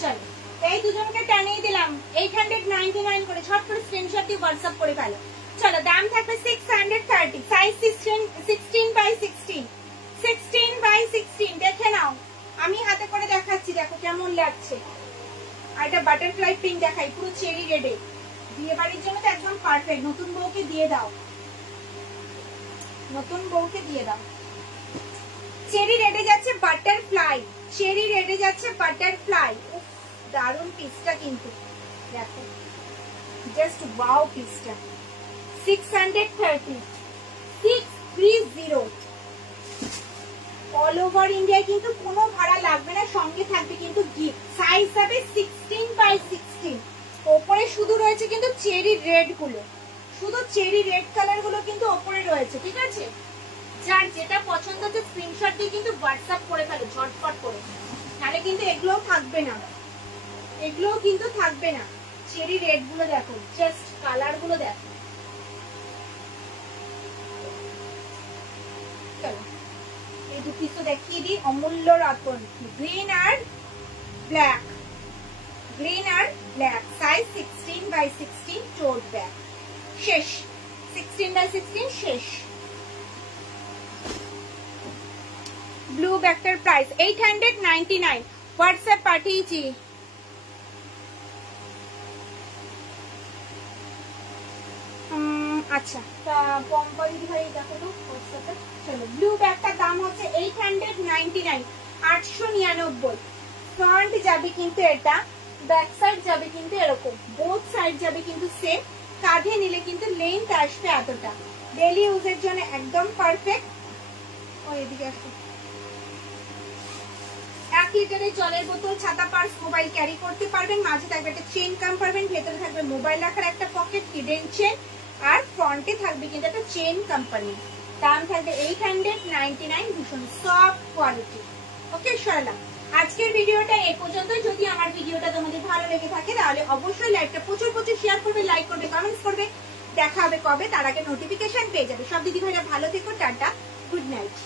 চলো এই দুজনকে টানিয়ে দিলাম 899 করে, ঝট করে স্ক্রিনশট দিয়ে হোয়াটসঅ্যাপ করে ফেলো। চলো দাম থাকবে 630, সাইজ 16/16, 16/16 দেখে নাও, আমি হাতে করে দেখাচ্ছি, দেখো কেমন লাগছে। আর এটা বাটারফ্লাই প্রিন্ট দেখাই, পুরো চেরি রেডে, বিয়ে বাড়ির জন্য তো একদম পারফেক্ট। নতুন বউকে দিয়ে দাও, নতুন বউকে দিয়ে দাও। চেরি রেডে যাচ্ছে বাটারফ্লাই, চেরি রেডে যাচ্ছে বাটারফ্লাই। দারুন পিসটা কিন্তু দেখো, জাস্ট ওয়াও পিসটা। 630, 630। অল ওভার ইন্ডিয়ায় কিন্তু কোনো ভাড়া লাগবে না, সঙ্গে থাকবে কিন্তু গিফট। সাইজ হবে 16x16। ওপরে শুধু রয়েছে কিন্তু চেরি রেড গুলো, শুধু চেরি রেড কালার গুলো কিন্তু ওপরে রয়েছে, ঠিক আছে? যার যেটা পছন্দ হচ্ছে স্ক্রিনশট দিয়ে কিন্তু হোয়াটসঅ্যাপ করে ফেলো ঝটপট করে, নাহলে কিন্তু এগুলোও থাকবে না, এগুলোও কিন্তু থাকবে না। চেরি রেড গুলো দেখো, জাস্ট কালার গুলো দেখো। চলো এই দু পিস তো দেখিয়ে দিই। অমূল্য রতন, গ্রিন আর ব্ল্যাক, গ্রিন আর black. Size 16x16, tote bag. শেষ, 16x16 শেষ। ব্লু ব্যাগটার প্রাইস 899, হোয়াটসঅ্যাপ পাঠিয়েছি। আচ্ছা, পম্পা দিদি ভাই দেখো তো হোয়াটসঅ্যাপে। চলো, ব্লু ব্যাগটার দাম হচ্ছে 899, 899। ফ্রন্ট যাবে কিন্তু এটা, ব্যাক সাইড যাবে কিন্তু এরকম, বোথ সাইড যাবে কিন্তু সেম। কাঁধে নিলে কিন্তু লেন্থ আসবে এতটা, ডেলি ইউজের জন্য একদম পারফেক্ট। ওই এদিকে আসো। 1 লিটারের জলের বোতল, ছাতা, পার্স, মোবাইল ক্যারি করতে পারবেন। মাঝে থাকবে একটা চেন কম্পার্টমেন্ট, ভেতরে থাকবে মোবাইল রাখার একটা পকেট, হিডেন চেন, আর ফ্রন্টে থাকবে কিন্তু একটা চেন কোম্পানি। দাম থাকবে 899, ভীষণ সফট কোয়ালিটি। ওকে সরলাম। আজকের ভিডিওটা এই পর্যন্ত। যদি আমার ভিডিওটা তোমাদের ভালো লেগে থাকে তাহলে অবশ্যই লাইকটা প্রচুর প্রচুর শেয়ার করবে, লাইক করবে, কমেন্টস করবে। দেখা হবে কবে, তার আগে নোটিফিকেশন পেয়ে যাবে। সব দিদি ভাইরা ভালো থেকো, টাটা, গুড নাইট।